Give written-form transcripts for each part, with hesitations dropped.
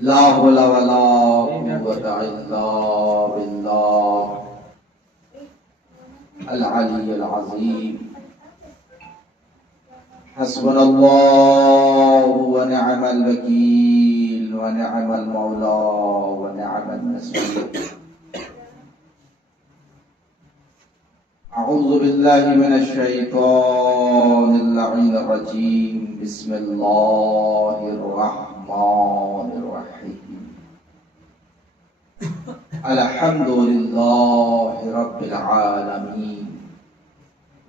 لا حول ولا قوة إلا بالله العلی العظیم حسبنا الله ونعم الوکیل ونعم المولا ونعم النصير. اعوذ باللہ من الشیطان اللعین الرجیم. بسم اللہ الرحمن الرحیم. الحمد للہ رب العالمین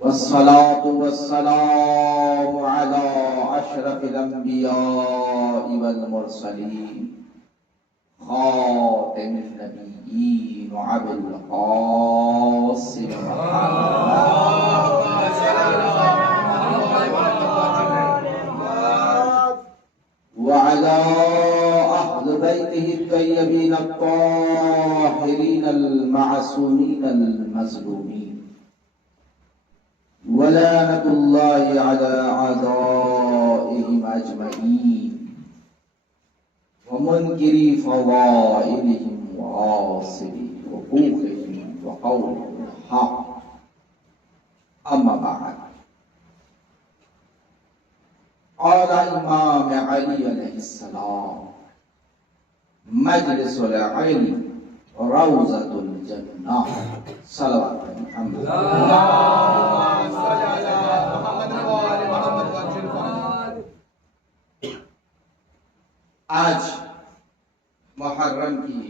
والصلاة والسلام على اشرف الانبیاء والمرسلین خاتم النبیین وابی القاسم وعلى أهل بيته الطيبين الطاهرين المعصومين المظلومين ولعنة الله على أعدائهم أجمعين ومنكري فضائلهم وعاصري حقوقهم وقولهم الحق. أما بعد، قال امام علی علیہ السلام: مجلس العلم روضۃ الجنہ. صلوات محمد. آج محرم کی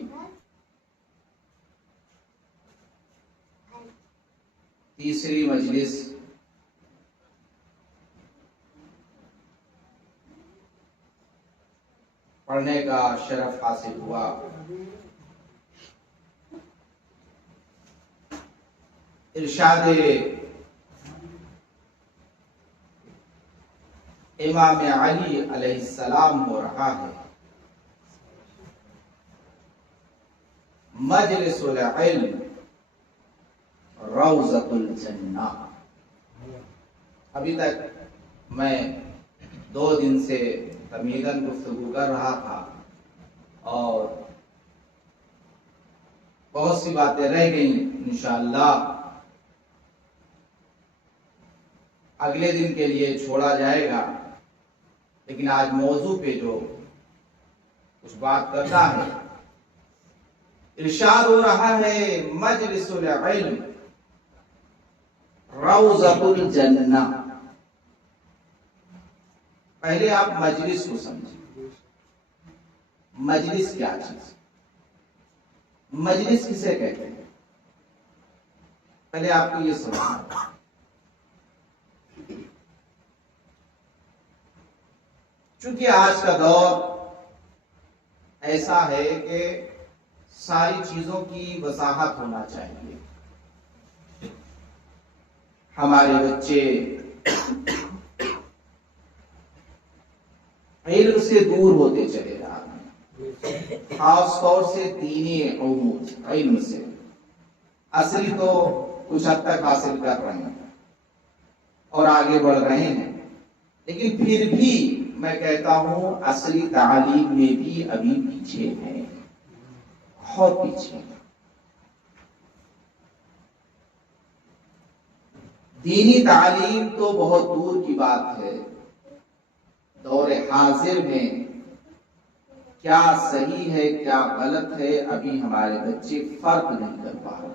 تیسری مجلس پڑھنے کا شرف حاصل ہوا. ارشاد امام علی علیہ السلام ہو رہا ہے: مجلس العلم روضۃ الجنہ. ابھی تک میں 2 دن سے تمیداً گفتگو کر رہا تھا اور بہت سی باتیں رہ گئیں. انشاءاللہ اگلے دن کے لیے چھوڑا جائے گا، لیکن آج موضوع پہ جو کچھ بات کرنا ہے، ارشاد ہو رہا ہے: مجلس العلم روضۃ الجنہ. پہلے آپ مجلس کو سمجھیں. مجلس کیا چیز؟ مجلس کسے کہتے ہیں؟ پہلے آپ کو یہ سمجھنا. چونکہ آج کا دور ایسا ہے کہ ساری چیزوں کی وضاحت ہونا چاہیے. ہمارے بچے علم سے دور ہوتے چلے جا رہے ہیں، خاص طور سے دینی علوم علم سے. اصلی تو کچھ حد تک حاصل کر رہے ہیں اور آگے بڑھ رہے ہیں، لیکن پھر بھی میں کہتا ہوں اصلی تعلیم میں بھی ابھی پیچھے ہیں، بہت پیچھے ہیں. دینی تعلیم تو بہت دور کی بات ہے. دور حاضر میں کیا صحیح ہے کیا غلط ہے ابھی ہمارے بچے فرق نہیں کر پا رہے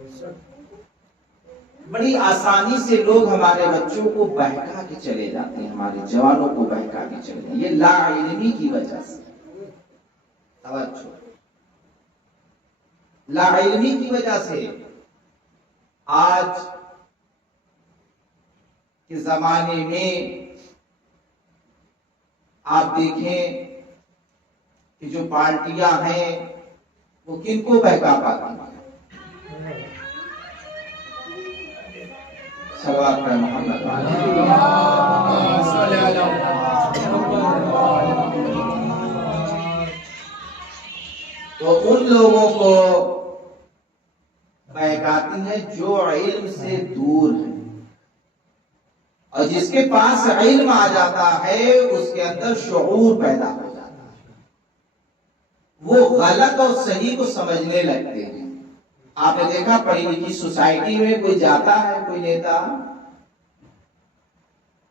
ہیں. بڑی آسانی سے لوگ ہمارے بچوں کو بہکا کے چلے جاتے ہیں، ہمارے جوانوں کو بہکا کے چلے جاتے ہیں. یہ لا علمی کی وجہ سے. توجہ، لا علمی کی وجہ سے آج کے زمانے میں آپ دیکھیں کہ جو پارٹیاں ہیں وہ کن کو بہکا پاتی ہیں؟ صلوات پر محمد. تو ان لوگوں کو بہکاتی ہیں جو علم سے دور ہیں، اور جس کے پاس علم آ جاتا ہے اس کے اندر شعور پیدا ہو جاتا ہے. وہ غلط اور صحیح کو سمجھنے لگتے ہیں. آپ نے دیکھا پڑھی لکھی سوسائٹی میں کوئی جاتا ہے، کوئی نیتا،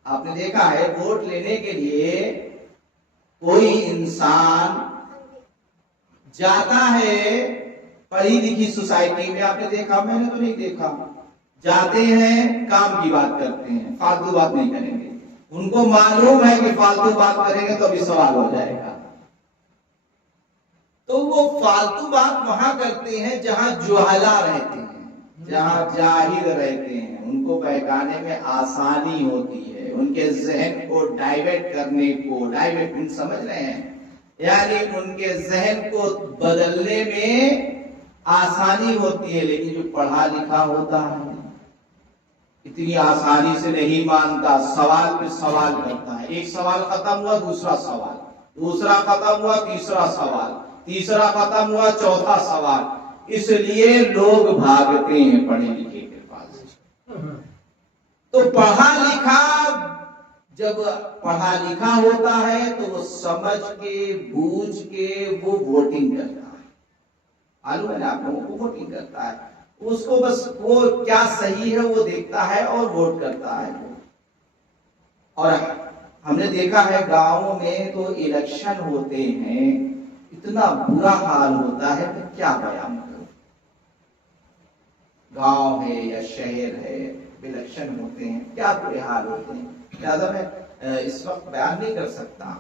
آپ نے دیکھا ہے ووٹ لینے کے لیے کوئی انسان جاتا ہے پڑھی لکھی سوسائٹی میں، آپ نے دیکھا؟ میں نے تو نہیں دیکھا. جاتے ہیں کام کی بات کرتے ہیں، فالتو بات نہیں کریں گے. ان کو معلوم ہے کہ فالتو بات کریں گے تو ابھی سوال ہو جائے گا. تو وہ فالتو بات وہاں کرتے ہیں جہاں جہلا رہتے ہیں، جہاں جاہل رہتے ہیں. ان کو بہکانے میں آسانی ہوتی ہے، ان کے ذہن کو ڈائیورٹ کرنے کو، ڈائیورٹ سمجھ رہے ہیں، یعنی ان کے ذہن کو بدلنے میں آسانی ہوتی ہے. لیکن جو پڑھا لکھا ہوتا ہے اتنی آسانی سے نہیں مانتا، سوال پہ سوال کرتا ہے. ایک سوال ختم ہوا دوسرا سوال، دوسرا ختم ہوا تیسرا سوال، تیسرا ختم ہوا چوتھا سوال. اس لیے لوگ بھاگتے ہیں پڑھے لکھے کے پاس. تو پڑھا لکھا جب پڑھا لکھا ہوتا ہے تو وہ سمجھ کے بوجھ کے وہ ووٹنگ کرتا ہے. معلوم ہے نا آپ لوگوں کو؟ ووٹنگ کرتا ہے. اس کو بس وہ کیا صحیح ہے وہ دیکھتا ہے اور ووٹ کرتا ہے. اور ہم نے دیکھا ہے گاؤں میں تو الیکشن ہوتے ہیں، اتنا برا حال ہوتا ہے کہ کیا بیان کروں. گاؤں ہے یا شہر ہے، الیکشن ہوتے ہیں، کیا برے حال ہوتے ہیں. لہٰذا میں اس وقت بیان نہیں کر سکتا،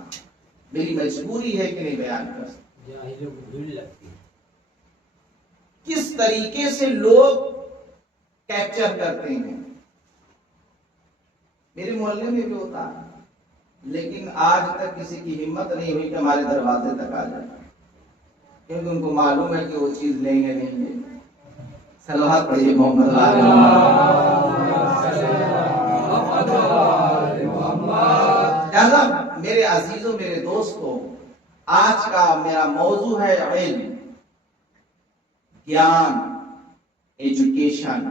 میری مجبوری ہے کہ نہیں بیان کر سکتا. کس طریقے سے لوگ کیپچر کرتے ہیں. میرے محلے میں بھی ہوتا ہے، لیکن آج تک کسی کی ہمت نہیں ہوئی کہ ہمارے دروازے تک آ جائے، کیونکہ ان کو معلوم ہے کہ وہ چیز لیں گے نہیں لیں گے. صلوات پڑھیے محمد میرے عزیزوں، میرے دوستوں، آج کا میرا موضوع ہے علم، گیان، ایجوکیشن.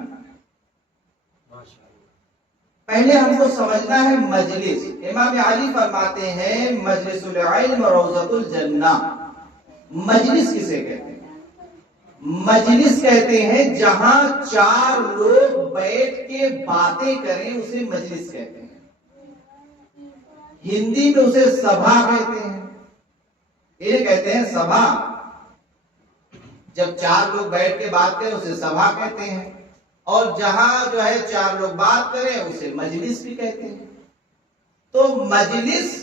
پہلے ہم کو سمجھنا ہے مجلس. امام علی فرماتے ہیں مجلس العلم روضۃ الجنہ. مجلس کسے کہتے ہیں؟ مجلس کہتے ہیں جہاں چار لوگ بیٹھ کے باتیں کریں اسے مجلس کہتے ہیں. ہندی میں اسے سبھا کہتے ہیں. یہ کہتے ہیں سبھا. جب چار لوگ بیٹھ کے بات کریں اسے سبھا کہتے ہیں، اور جہاں جو ہے چار لوگ بات کریں اسے مجلس بھی کہتے ہیں. تو مجلس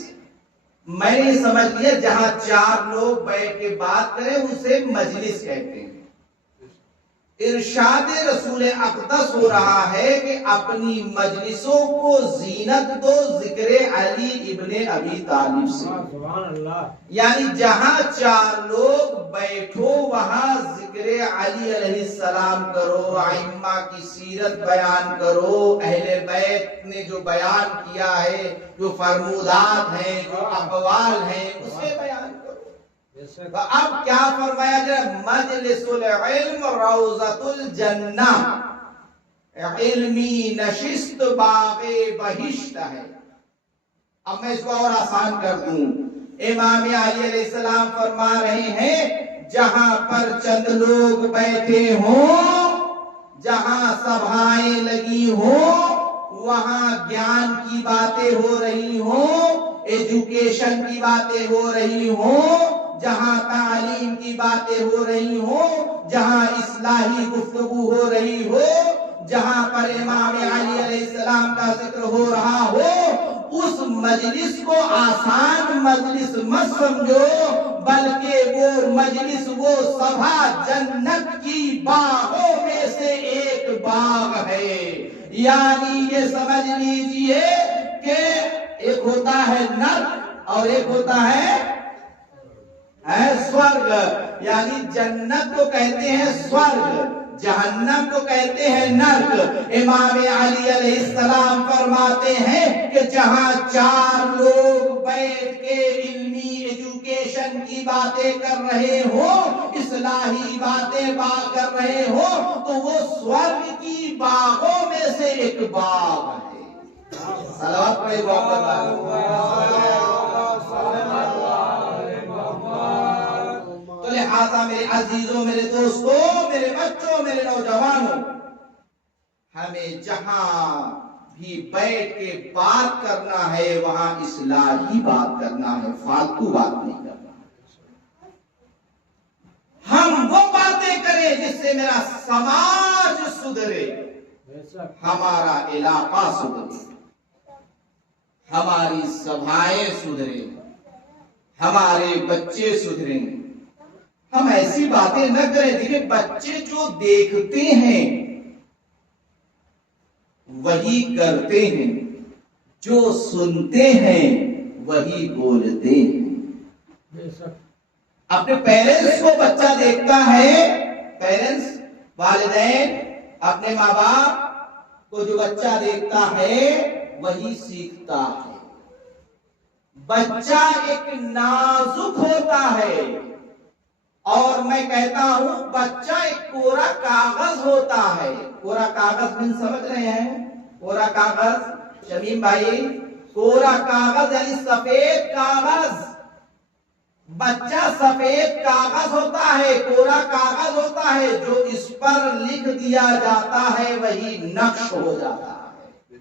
میں نے سمجھ لیا جہاں چار لوگ بیٹھ کے بات کریں اسے مجلس کہتے ہیں. ارشاد رسول اقدس ہو رہا ہے کہ اپنی مجلسوں کو زینت دو ذکر علی ابن ابی طالب سے. سبحان اللہ. یعنی جہاں چار لوگ بیٹھو وہاں ذکر علی علیہ السلام کرو، ائمہ کی سیرت بیان کرو، اہل بیت نے جو بیان کیا ہے، جو فرمودات ہیں، جو اقوال ہیں، اسے بیان کرو. اب کیا فرمایا جائے؟ مجلس العلم روضۃ الجنہ. علمی نشست باغ بہشت ہے. اب میں اس کو اور آسان کر دوں. امام علی علیہ السلام فرما رہے ہیں جہاں پر چند لوگ بیٹھے ہوں، جہاں سبھائیں لگی ہوں، وہاں گیان کی باتیں ہو رہی ہوں، ایجوکیشن کی باتیں ہو رہی ہوں، جہاں تعلیم کی باتیں ہو رہی ہوں، جہاں اصلاحی گفتگو ہو رہی ہو، جہاں پر امام علی علیہ السلام کا ذکر ہو رہا ہو، اس مجلس کو آسان مجلس مت سمجھو، بلکہ وہ مجلس، وہ سبھا جنت کی باغوں میں سے ایک باغ ہے. یعنی یہ سمجھ لیجئے کہ ایک ہوتا ہے نرک اور ایک ہوتا ہے سورگ. یعنی جنت کو کہتے ہیں سورگ، جہنم کو کہتے ہیں نرک. امام علی علیہ السلام فرماتے ہیں کہ جہاں چار لوگ بیٹھ کے علمی ایجوکیشن کی باتیں کر رہے ہوں، اصلاحی باتیں کر رہے ہوں، تو وہ سورگ کی باغوں میں سے ایک باغ ہے. صلوات پڑھیں محمد. تو لہٰذا میرے عزیزوں، میرے دوستوں، میرے بچوں، میرے نوجوانوں، ہمیں جہاں بھی بیٹھ کے بات کرنا ہے وہاں اصلاحی بات کرنا ہے، فالتو بات نہیں کرنا۔ ہم وہ باتیں کریں جس سے میرا سماج سدھرے، ہمارا علاقہ سدھرے، ہماری سبھائیں سدھرے، ہمارے بچے سدھریں۔ ہم ایسی باتیں نہ کریں۔ دیکھیں، بچے جو دیکھتے ہیں وہی کرتے ہیں، جو سنتے ہیں وہی بولتے ہیں۔ اپنے پیرنٹس کو بچہ دیکھتا ہے، پیرنٹس، والدین، اپنے ماں باپ کو جو بچہ دیکھتا ہے وہی سیکھتا ہے۔ بچہ ایک نازک ہوتا ہے، اور میں کہتا ہوں بچہ ایک کورا کاغذ ہوتا ہے۔ کورا کاغذ من سمجھ رہے ہیں؟ کورا کاغذ، شمیم بھائی، کورا کاغذ یعنی سفید کاغذ۔ بچہ سفید کاغذ ہوتا ہے، کورا کاغذ ہوتا ہے، جو اس پر لکھ دیا جاتا ہے وہی نقش ہو جاتا ہے،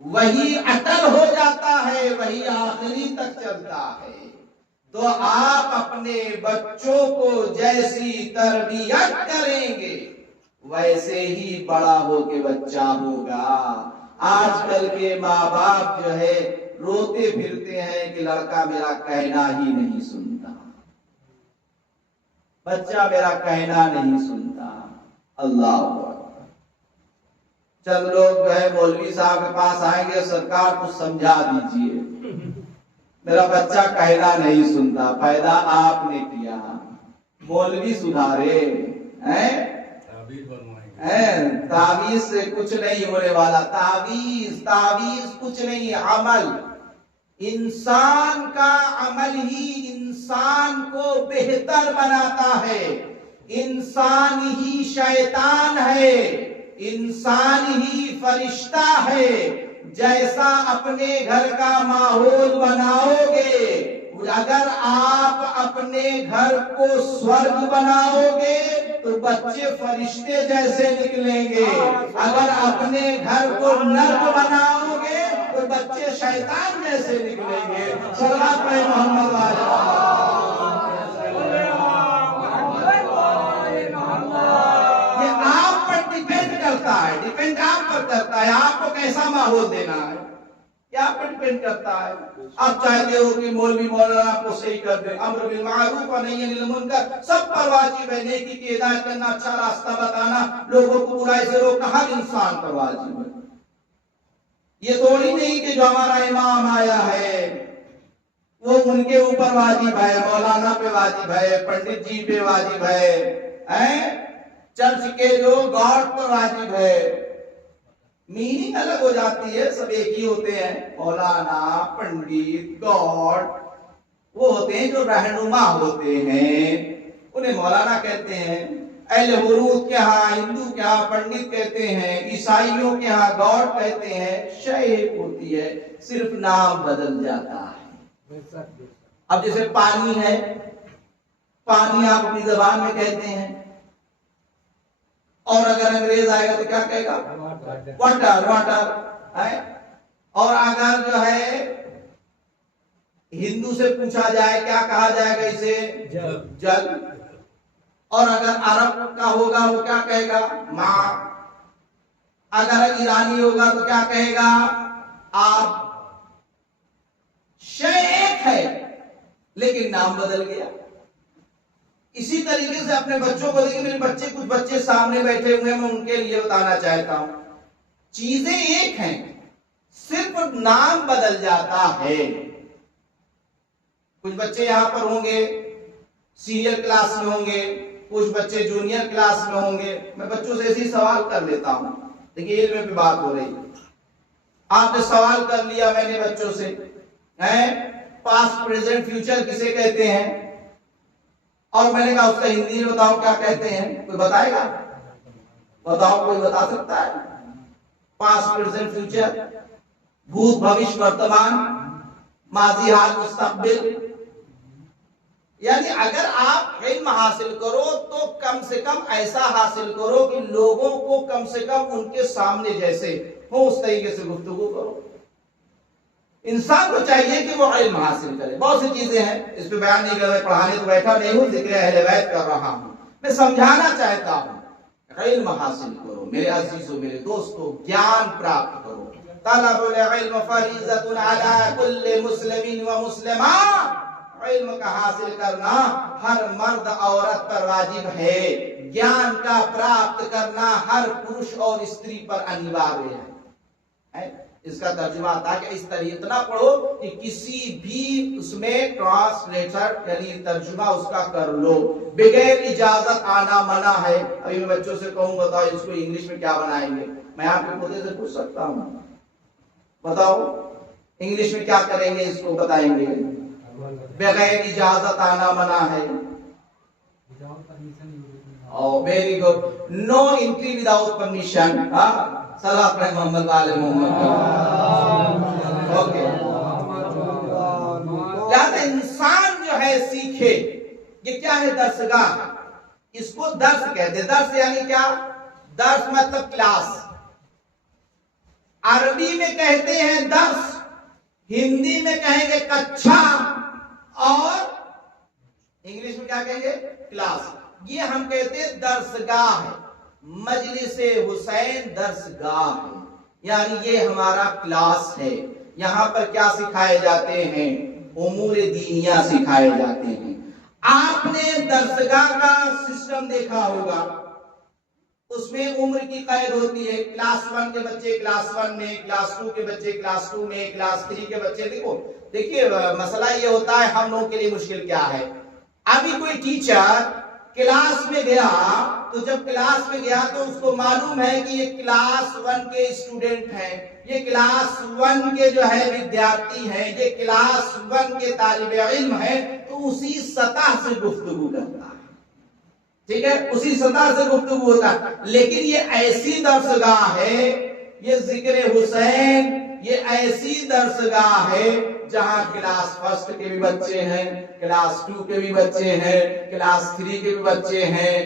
وہی اٹل ہو جاتا ہے، وہی آخری تک چلتا ہے۔ تو آپ اپنے بچوں کو جیسی تربیت کریں گے ویسے ہی بڑا ہو کے بچہ ہوگا۔ آج کل کے ماں باپ جو ہے روتے پھرتے ہیں کہ لڑکا میرا کہنا ہی نہیں سنتا، بچہ میرا کہنا نہیں سنتا۔ اللہ اکبر۔ چند لوگ جو ہے مولوی صاحب کے پاس آئیں گے، سرکار کو سمجھا دیجئے، میرا بچہ کہنا نہیں سنتا۔ فائدہ آپ نے کیا، مولوی سدھارے ہیں، تعویذ سے کچھ نہیں ہونے والا۔ تعویذ کچھ نہیں، عمل۔ انسان کا عمل ہی انسان کو بہتر بناتا ہے۔ انسان ہی شیطان ہے، انسان ہی فرشتہ ہے۔ جیسا اپنے گھر کا ماحول بناؤ گے، اگر آپ اپنے گھر کو سورگ بناؤ گے تو بچے فرشتے جیسے نکلیں گے، اگر اپنے گھر کو نرک بناؤ گے تو بچے شیطان جیسے نکلیں گے۔ صلوات پڑھیں محمد یہ آپ پر ڈیپینڈ کرتا ہے، ڈیپینڈ آپ پر کرتا ہے، آپ کو کیسا ماحول دینا ہے یہ آپ پر ڈیپینڈ کرتا ہے۔ آپ چاہتے ہو کہ مولوی مولانا آپ کو صحیح کر دے، امر بالمعروف و نہی عن المنکر سب پر واجب ہے، نیکی کی ہدایت کرنا، اچھا راستہ بتانا، لوگوں کو برائی سے روکنا ہر انسان پر واجب ہے۔ یہ تھوڑی نہیں کہ جو ہمارا امام آیا ہے وہ ان کے اوپر واجب ہے، مولانا پہ واجب ہے، پنڈت جی پہ واجب ہے، چرچ کے جو گاڈ پر واجب ہے۔ میننگ الگ ہو جاتی ہے، سب ایک ہی ہوتے ہیں۔ مولانا، پنڈت، گاڈ وہ ہوتے ہیں جو رہنما ہوتے ہیں، انہیں مولانا کہتے ہیں۔ اہل ورود کے ہاں، ہندو کے ہاں پنڈت کہتے ہیں، عیسائیوں کے ہاں گاڈ کہتے ہیں۔ شے ایک ہوتی ہے، صرف نام بدل جاتا ہے۔ اب جیسے پانی ہے، پانی آپ اپنی زبان میں کہتے ہیں، اور اگر انگریز آئے گا تو کیا کہے گا؟ واٹر، واٹر ہے۔ اور اگر جو ہے ہندو سے پوچھا جائے کیا کہا جائے گا اسے؟ جل۔ اور اگر عرب کا ہوگا وہ کیا کہے گا؟ ماں۔ اگر ایرانی ہوگا تو کیا کہے گا؟ آپ۔ شے ایک ہے لیکن نام بدل گیا۔ اسی طریقے سے اپنے بچوں کو دیکھیں، میرے بچے، کچھ بچے سامنے بیٹھے ہوئے ہیں، میں ان کے لیے بتانا چاہتا ہوں، چیزیں ایک ہیں، صرف نام بدل جاتا ہے۔ کچھ بچے یہاں پر ہوں گے سینئر کلاس میں ہوں گے، کچھ بچے جونیئر کلاس میں ہوں گے۔ میں بچوں سے ایسی سوال کر لیتا ہوں، دیکھیے علم پہ بات ہو رہی ہے۔ آپ نے سوال کر لیا میں نے بچوں سے، پاسٹ، پریزنٹ، فیوچر کسے کہتے ہیں؟ اور میں نے کہا اس کا ہندی میں بتاؤ کیا کہتے ہیں؟ کوئی بتائے گا؟ بتاؤ، کوئی بتا سکتا ہے؟ پاسٹ، پریزنٹ، فیوچر، بھوت، بھوش، ورتمان، ماضی، حال، مستقبل، یعنی اگر آپ علم حاصل کرو تو کم سے کم ایسا حاصل کرو کہ لوگوں کو کم سے کم ان کے سامنے جیسے ہو اس طریقے سے گفتگو کرو. انسان کو چاہیے کہ وہ علم حاصل کرے. بہت سی چیزیں ہیں, اس پہ بیان نہیں کر رہا, پڑھانے تو بیٹھا نہیں ہوں, ذکر اہل بیت کر رہا ہوں. میں سمجھانا چاہتا ہوں, علم حاصل کرو میرے عزیزوں, میرے دوستوں, گیان پراپت کرو. طلب العلم فریضۃ علی کل مسلم و مسلمہ. علم کا حاصل کرنا ہر مرد عورت پر واجب ہے. گیان کا پراپت کرنا ہر پروش اور استری پر انیواریہ ہے. اس کا ترجمہ تھا کہ اس طرح اتنا پڑھو کہ کسی بھی اس میں ٹرانسلیٹر یعنی ترجمہ اس کا کر لو. بغیر اجازت آنا منع ہے. ابھی میں بچوں سے کہوں بتاؤ اس کو انگلش میں کیا بنائیں گے, میں آپ کے پوتے سے پوچھ سکتا ہوں, بتاؤ انگلش میں کیا کریں گے, اس کو بتائیں گے. بغیر اجازت آنا منع ہے. Very good. No entry without permission. صلاۃ پر محمد وآل محمد. اوکے. لہذا انسان جو ہے سیکھے. یہ کیا ہے؟ درسگاہ. اس کو درس کہتے. درس یعنی کیا؟ درس مطلب کلاس. عربی میں کہتے ہیں درس, ہندی میں کہیں گے کچھا, اور انگلش میں کیا کہیں گے؟ کلاس. یہ ہم کہتے ہیں درسگاہ ہے. مجلس حسین درسگاہ ہے, یعنی یہ ہمارا کلاس ہے. یہاں پر کیا سکھائے جاتے ہیں؟ امور دینیہ سکھائے جاتے ہیں. آپ نے درسگاہ کا سسٹم دیکھا ہوگا, اس میں عمر کی قید ہوتی ہے. کلاس 1 کے بچے کلاس 1 میں, کلاس 2 کے بچے کلاس 2 میں, کلاس 3 کے بچے. دیکھیے مسئلہ یہ ہوتا ہے ہم لوگوں کے لیے مشکل کیا ہے. ابھی کوئی ٹیچر کلاس میں گیا, تو جب کلاس میں گیا تو اس کو معلوم ہے کہ یہ کلاس 1 کے اسٹوڈنٹ ہیں, یہ کلاس 1 کے جو ہے ودیارتی ہیں, یہ کلاس 1 کے طالب علم ہیں, تو اسی سطح سے گفتگو کرتا ہے. ٹھیک ہے, اسی سطح سے گفتگو ہوتا ہے. لیکن یہ ایسی درسگاہ ہے, یہ ذکر حسین یہ ایسی درسگاہ ہے جہاں کلاس 1 کے بھی بچے ہیں, کلاس 2 کے بھی بچے ہیں, کلاس 3 کے بھی بچے ہیں,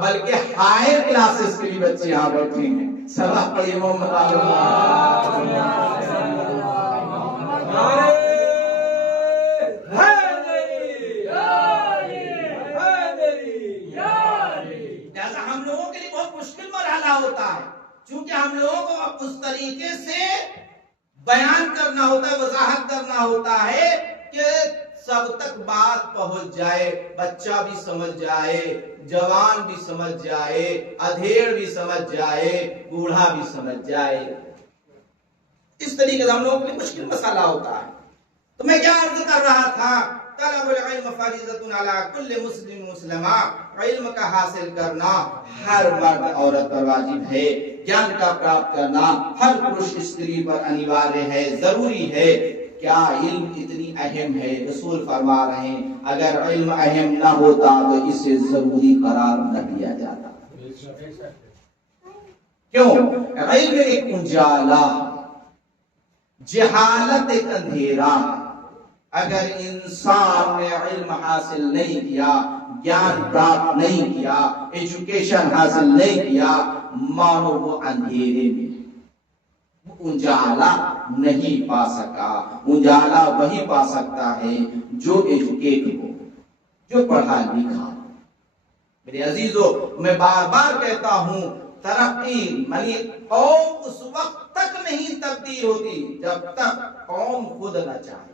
بلکہ ہائر کلاسز کے بھی بچے یہاں بیٹھے ہیں. صلاۃ پڑھیے محمد علیہ ہم لوگوں کے لیے بہت مشکل مرحلہ ہوتا ہے, چونکہ ہم لوگوں کو اس طریقے سے بیان کرنا ہوتا ہے, وضاحت کرنا ہوتا ہے کہ سب تک بات پہنچ جائے, بچہ بھی سمجھ جائے, جوان بھی سمجھ جائے, ادھیڑ بھی سمجھ جائے, بوڑھا بھی سمجھ جائے. اس طریقے سے ہم لوگوں کے لیے مشکل مسئلہ ہوتا ہے. تو میں کیا عرض کر رہا تھا, طلب العلم فریضۃ علی کل مسلم مسلمہ. علم کا حاصل کرنا ہر مرد عورت پر واجب ہے. گیان کا پراپت کرنا ہر پروش استری پر انیواریہ ہے, ضروری ہے. کیا علم اتنی اہم ہے؟ رسول فرما رہے ہیں اگر علم اہم نہ ہوتا تو اسے ضروری قرار نہ دیا جاتا. کیوں؟ علم ایک اجالا, جہالت ایک اندھیرا. اگر انسان نے علم حاصل نہیں کیا, گیان پراپت نہیں کیا, ایجوکیشن حاصل نہیں کیا, مانو وہ اندھیرے میں, اجالا نہیں پا سکا. اجالا وہی پا سکتا ہے جو ایجوکیٹ ہو, جو پڑھا لکھا. میرے عزیزو, میں بار بار کہتا ہوں ترقی یعنی قوم اس وقت تک نہیں تبدیل ہوتی جب تک قوم خود نہ چاہے.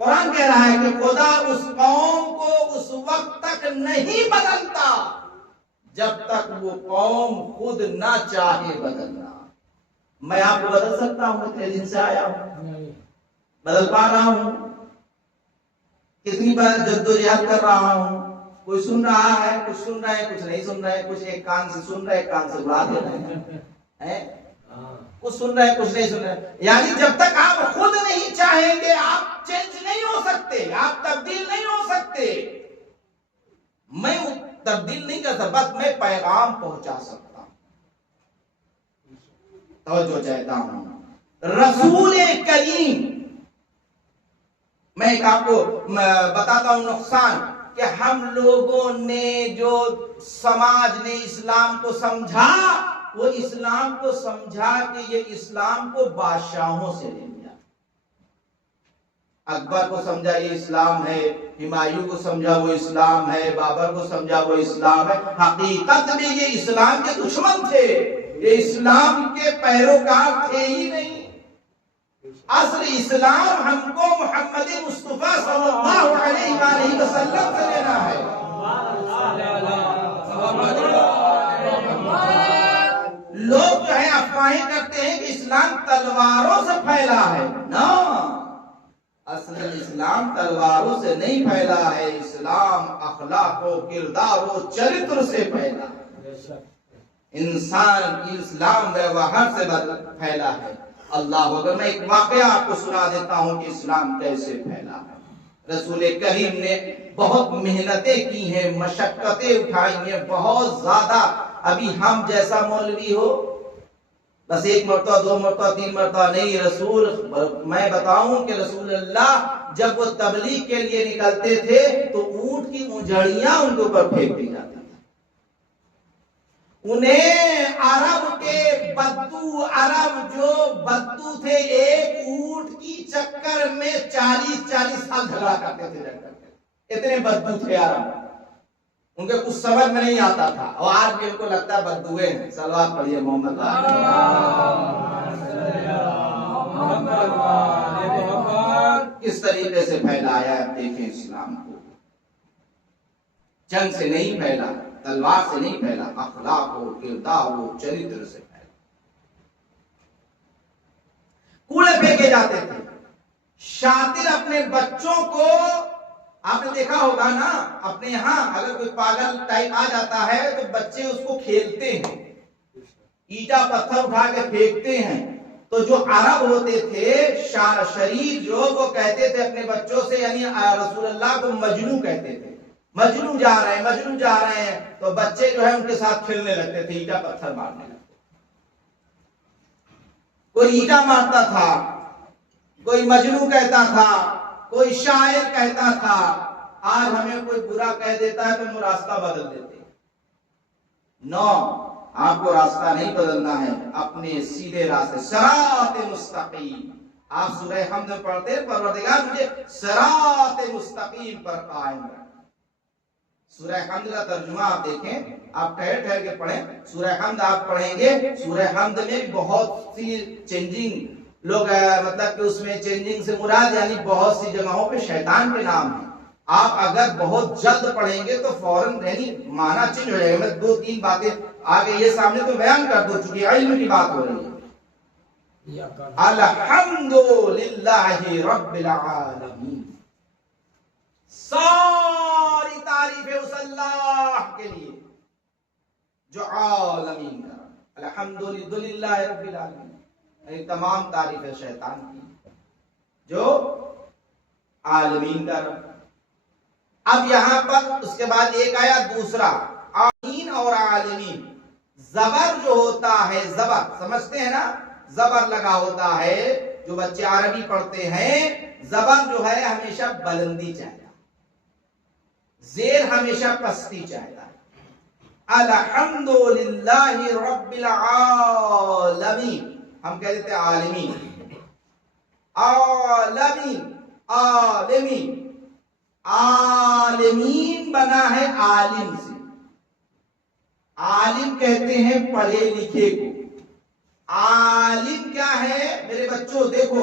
قرآن کہہ رہا ہے کہ خدا اس قوم کو اس وقت تک نہیں بدلتا جب تک وہ قوم خود نہ چاہے بدلنا. میں آپ کو بدل سکتا ہوں؟ اتنے دن سے آیا ہوں, بدل پا رہا ہوں؟ کتنی بار جدوجہد کر رہا ہوں. کوئی سن رہا ہے, کچھ سن رہا ہے, کچھ نہیں سن رہا ہے, کچھ ایک کان سے سن رہا ہے, ایک کان سے اڑا دے رہے ہیں, کچھ سن رہا ہے, کچھ نہیں سن رہا ہے. یعنی جب تک آپ خود نہیں چاہیں گے آپ چینج نہیں ہو سکتے, آپ تبدیل نہیں ہو سکتے. میں تبدیل نہیں کر سکتا, بس میں پیغام پہنچا سکتا ہوں. توجہ چاہتا ہوں. رسول کریم, میں ایک آپ کو بتاتا ہوں نقصان کہ ہم لوگوں نے جو سماج نے اسلام کو سمجھا، وہ اسلام کو سمجھا کہ یہ اسلام کو بادشاہوں سے لے لیا۔ اکبر کو سمجھا یہ اسلام ہے، ہمایوں کو سمجھا وہ اسلام ہے، بابر کو سمجھا وہ اسلام ہے۔ حقیقت میں یہ اسلام کے دشمن تھے، یہ اسلام کے پیروکار تھے ہی نہیں۔ اصل اسلام ہم کو محمد مصطفیٰ صلی اللہ علیہ وآلہ وسلم سے لینا ہے۔ لوگ جو ہے افواہیں کرتے ہیں کہ اسلام تلواروں سے پھیلا ہے، نا، اصل اسلام تلواروں سے نہیں پھیلا ہے، اسلام اخلاق و کردار و چرتر سے پھیلا ہے، انسان کی اسلام ویوہار سے پھیلا ہے۔ اللہ اکبر۔ میں ایک واقعہ آپ کو سنا دیتا ہوں کہ اسلام کیسے پھیلا ہے۔ رسول کریم نے بہت محنتیں کی ہیں، مشقتیں اٹھائی ہیں، بہت زیادہ۔ ابھی ہم جیسا مولوی ہو بس ایک مرتبہ، دو مرتبہ، تین مرتبہ نہیں، رسول، میں بتاؤں کہ رسول اللہ جب وہ تبلیغ کے لیے نکلتے تھے تو اونٹ کی اونجڑیاں ان کے اوپر پھینک دی جاتی تھی۔ انہیں عرب کے بدو، عرب جو بدو تھے، ایک اونٹ کی چکر میں 40 سال جھگڑا کرتے تھے، اتنے بدو تھے عرب، ان کے کچھ سمجھ میں نہیں آتا تھا، اور آج بھی ان کو لگتا ہے بدوئے ہیں۔ صلوات پڑھیے محمد۔ کس طریقے سے پھیلایا ہے دیکھیں اسلام کو۔ جنگ سے نہیں پھیلا، تلوار سے نہیں پھیلا، اخلاق ہو، کردار ہو، چرتر سے پھیلا۔ کوڑے پھینکے جاتے تھے۔ شاطر اپنے بچوں کو، آپ نے دیکھا ہوگا نا، اپنے یہاں اگر کوئی پاگل ٹائپ آ جاتا ہے تو بچے اس کو کھیلتے ہیں، اینٹا پتھر اٹھا کے پھینکتے ہیں۔ تو جو عرب ہوتے تھے شریف، جو وہ کہتے تھے اپنے بچوں سے، یعنی رسول اللہ کو مجنوں کہتے تھے، مجنوں جا رہے ہیں، مجنوں جا رہے ہیں، تو بچے جو ہے ان کے ساتھ کھیلنے لگتے تھے، اینٹا پتھر مارنے لگتے۔ کوئی اینٹا مارتا تھا، کوئی مجنوں کہتا تھا، کوئی شاعر کہتا تھا۔ آج ہمیں کوئی برا کہہ دیتا ہے تو ہم راستہ بدل دیتے ہیں۔ نو، آپ کو راستہ نہیں بدلنا ہے، اپنے سیدھے راستے، صراط مستقیم۔ آپ سورہ حمد میں پڑھتے ہیں، پروردگار مجھے صراط مستقیم پر قائم رکھ۔ سورہ حمد کا ترجمہ آپ دیکھیں، آپ ٹھہر ٹھہر کے پڑھیں، سورہ حمد آپ پڑھیں گے، سورہ حمد میں بہت سی چینجنگ لوگ، مطلب کہ اس میں چینجنگ سے مراد یعنی بہت سی جگہوں پہ شیطان کے نام ہیں۔ آپ اگر بہت جلد پڑھیں گے تو فوراً یعنی معنی چینج ہو جائے گا۔ میں دو تین باتیں آگے یہ سامنے تو بیان کر دو، چونکہ علم کی بات ہو رہی ہے۔ الحمدللہ رب العالمین، ساری تعریفیں اس اللہ کے لیے جو عالمین کا، الحمدللہ رب العالمین، یعنی تمام تعریفیں شیطان کی جو عالمین کا رب۔ اب یہاں پر اس کے بعد ایک آیا دوسرا، آمین اور عالمین۔ زبر جو ہوتا ہے، زبر سمجھتے ہیں نا، زبر لگا ہوتا ہے، جو بچے عربی پڑھتے ہیں، زبر جو ہے ہمیشہ بلندی چاہتا ہے، زیر ہمیشہ پستی چاہتا ہے۔ الحمدللہ رب العالمین، ہم کہہ دیتے عالمین، عالمین، عالمین، عالمین بنا ہے عالم سے۔ عالم کہتے ہیں پڑھے لکھے کو۔ عالم کیا ہے میرے بچوں؟ دیکھو،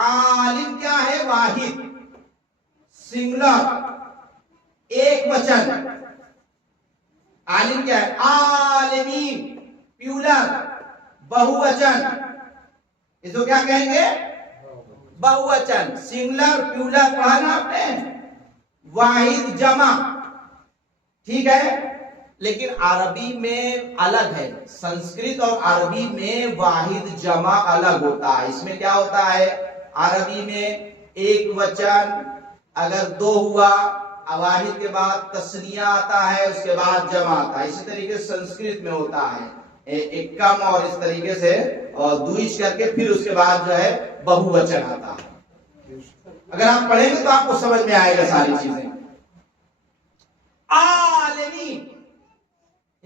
عالم کیا ہے؟ واحد، سنگولر، ایک وچن۔ عالم کیا ہے؟ عالمین، پیولر، بہووچن۔ اس کو کیا کہیں گے؟ بہووچن، سنگولر، پیولر پڑھا نا آپ نے، واحد، جمع، ٹھیک ہے۔ لیکن عربی میں الگ ہے، سنسکرت اور عربی میں واحد جمع الگ ہوتا ہے۔ اس میں کیا ہوتا ہے؟ عربی میں ایک وچن اگر دو ہوا، واحد کے بعد تثنیہ آتا ہے، اس کے بعد جمع آتا ہے۔ اسی طریقے سے سنسکرت میں ہوتا ہے، ایک کم اور اس طریقے سے اور دوئچ کر کے پھر اس کے بعد جو ہے بہووچن آتا ہے۔ اگر آپ پڑھیں گے تو آپ کو سمجھ میں آئے گا ساری چیزیں۔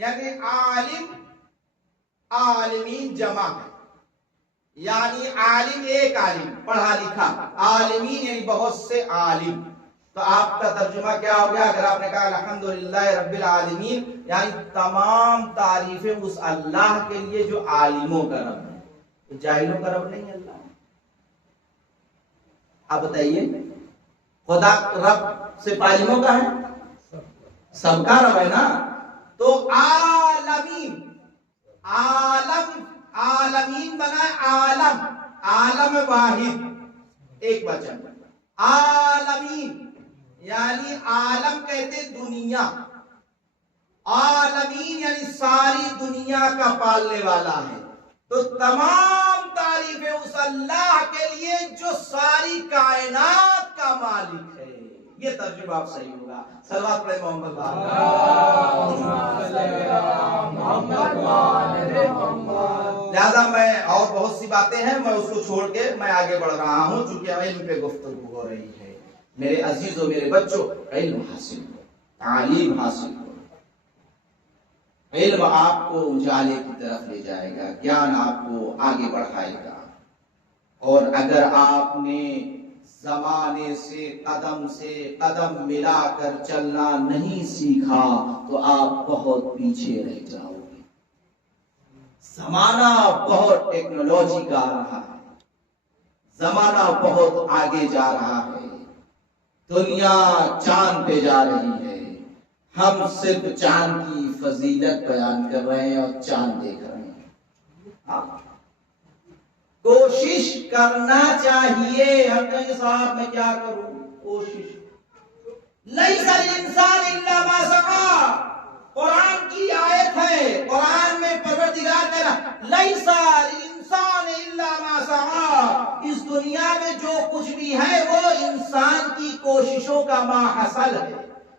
یعنی عالم عالمین جمع ہے، یعنی عالم ایک عالم پڑھا لکھا، عالمین یعنی بہت سے عالم. تو آپ کا ترجمہ کیا ہو گیا اگر آپ نے کہا الحمدللہ رب العالمین، یعنی تمام تعریفیں اس اللہ کے لیے جو عالموں کا رب ہے، جاہلوں کا رب نہیں ہے اللہ. آپ بتائیے خدا رب صرف عالموں کا ہے؟ سب کا رب ہے نا. تو عالمین، عالم عالمین بنا عالم، عالم واحد ایک وچن. عالمین یعنی عالم کہتے دنیا، عالمین یعنی ساری دنیا کا پالنے والا ہے. تو تمام تعریفیں اس اللہ کے لیے جو ساری کائنات کا مالک ہے. یہ ترجمہ آپ صحیح ہوگا. صلوات پڑھیں محمد لہذا میں اور بہت سی باتیں ہیں، میں اس کو چھوڑ کے میں آگے بڑھ رہا ہوں چونکہ علم پہ گفتگو ہو رہی ہے. میرے عزیزوں، میرے بچوں، علم حاصل کرو، تعلیم حاصل کرو. علم آپ کو اجالے کی طرف لے جائے گا، گیان آپ کو آگے بڑھائے گا. اور اگر آپ نے زمانے سے قدم ملا کر چلنا نہیں سیکھا تو آپ بہت پیچھے رہ جاؤ گے. زمانہ بہت ٹیکنالوجی کا آ رہا ہے، زمانہ بہت آگے جا رہا ہے، دنیا چاند پہ جا رہی ہے. ہم صرف چاند کی فضیلت بیان کر رہے ہیں اور چاند دیکھ رہے ہیں. کوشش کرنا چاہیے. ہم کہیں صاحب میں کیا کروں؟ کوشش. لیس الانسان الا ما سعى، قرآن کی آیت ہے. قرآن میں پروردگار کہہ رہا لیس الانسان الا ما سعى. اس دنیا میں جو کچھ بھی ہے وہ انسان کی کوششوں کا ماحصل ہے،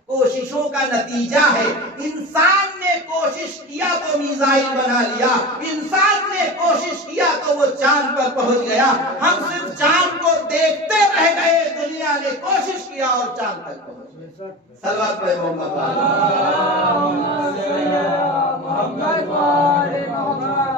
کوششوں کا نتیجہ ہے. انسان نے کوشش کیا تو میزائل بنا لیا، انسان نے کوشش کیا تو وہ چاند پر پہنچ گیا. ہم صرف چاند کو دیکھتے رہ گئے، دنیا نے کوشش کیا اور چاند تک پہنچ گئے. صلوات پڑھیں محمد.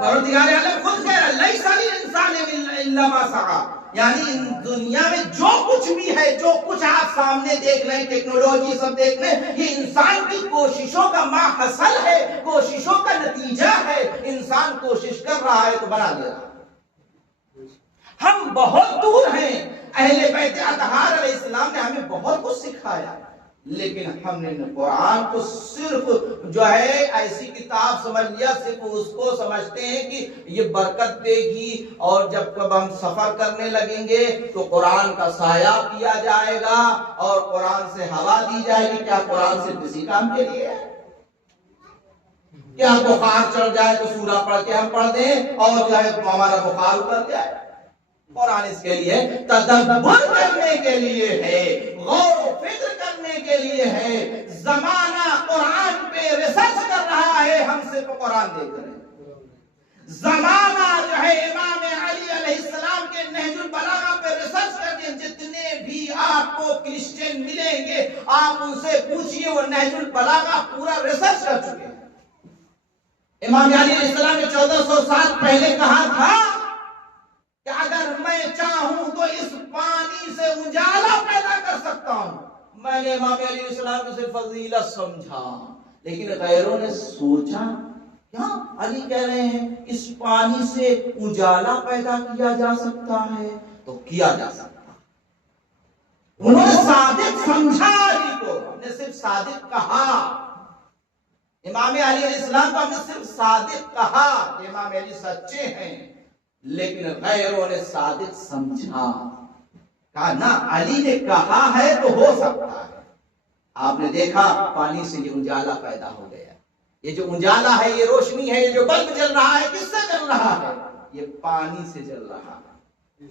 پروردگار عالم خود کہہ رہا ہے لیس الانسان الا ما سعى، یعنی دنیا میں جو کچھ بھی ہے، جو کچھ آپ سامنے دیکھ رہے ہیں، ٹیکنالوجی سب دیکھ رہے ہیں، یہ انسان کی کوششوں کا ماحصل ہے، کوششوں کا نتیجہ ہے. انسان کوشش کر رہا ہے تو بنا دے رہا ہے. ہم بہت دور ہیں. اہل بیت اطہار علیہ السلام نے ہمیں بہت کچھ سکھایا، لیکن ہم نے قرآن کو صرف جو ہے ایسی کتاب سمجھ لیا، صرف اس کو سمجھتے ہیں کہ یہ برکت دے گی، اور جب کب ہم سفر کرنے لگیں گے تو قرآن کا سایہ کیا جائے گا اور قرآن سے ہوا دی جائے گی. کیا قرآن صرف اسی کام کے لیے ہے؟ کیا بخار چڑھ جائے تو سورہ پڑھ کے ہم پڑھ دیں اور جو ہے ہمارا بخار اتر جائے؟ قرآن اس کے لیے تدبر کرنے کے لیے ہے، غور و فکر کرنے کے لیے ہے. زمانہ قرآن پہ ریسرچ کر رہا ہے، ہم صرف قرآن دیکھ رہے ہیں. زمانہ جو ہے امام علی علیہ السلام کے نہج البلاغہ پہ ریسرچ کر کے، جتنے بھی آپ کو کرسچن ملیں گے آپ ان سے پوچھئے، وہ نہج البلاغہ پورا ریسرچ کر چکے ہیں. امام علی علیہ السلام نے 1400 سال پہلے کہا تھا کہ اگر میں چاہوں تو اس پانی سے اجالا پیدا کر سکتا ہوں. میں نے امام علیہ السلام کو صرف فضیلت سمجھا، لیکن غیروں نے سوچا کیا علی کہہ رہے ہیں اس پانی سے اجالا پیدا کیا جا سکتا ہے، تو کیا جا سکتا. انہوں نے صادق سمجھا علی کو، ہم نے صرف صادق کہا. امام علی علیہ السلام کو ہم نے صرف صادق کہا کہ امام علی سچے ہیں، لیکن غیروں نے صادق سمجھا. کہا نہ علی نے کہا ہے تو ہو سکتا ہے. آپ نے دیکھا پانی سے یہ اجالا پیدا ہو گیا. یہ جو اجالا ہے، یہ روشنی ہے، یہ جو بلب جل رہا ہے، کس سے جل رہا ہے؟ یہ پانی سے جل رہا ہے.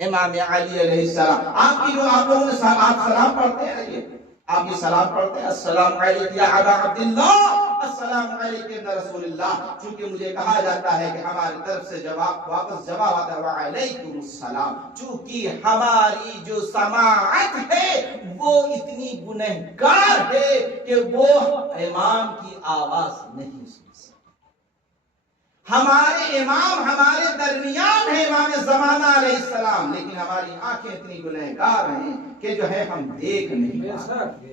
امام علی علیہ السلام آپ لوگوں نے آپ سلام پڑھتے ہیں، آپ یہ سلام پڑھتے ہیں السلام علیکم یا ابا عبداللہ السلام علیکم رسول اللہ، چونکہ مجھے کہا جاتا ہے کہ ہماری طرف سے واپس جواب آتا ہے وعلیکم السلام، چونکہ ہماری جو سماعت ہے وہ اتنی گنہگار ہے کہ وہ امام کی آواز نہیں سن سکتی۔ ہمارے امام ہمارے درمیان ہے، امام زمانہ علیہ السلام، لیکن ہماری آنکھیں اتنی گنہگار ہیں کہ جو ہے ہم دیکھ نہیں پاتے۔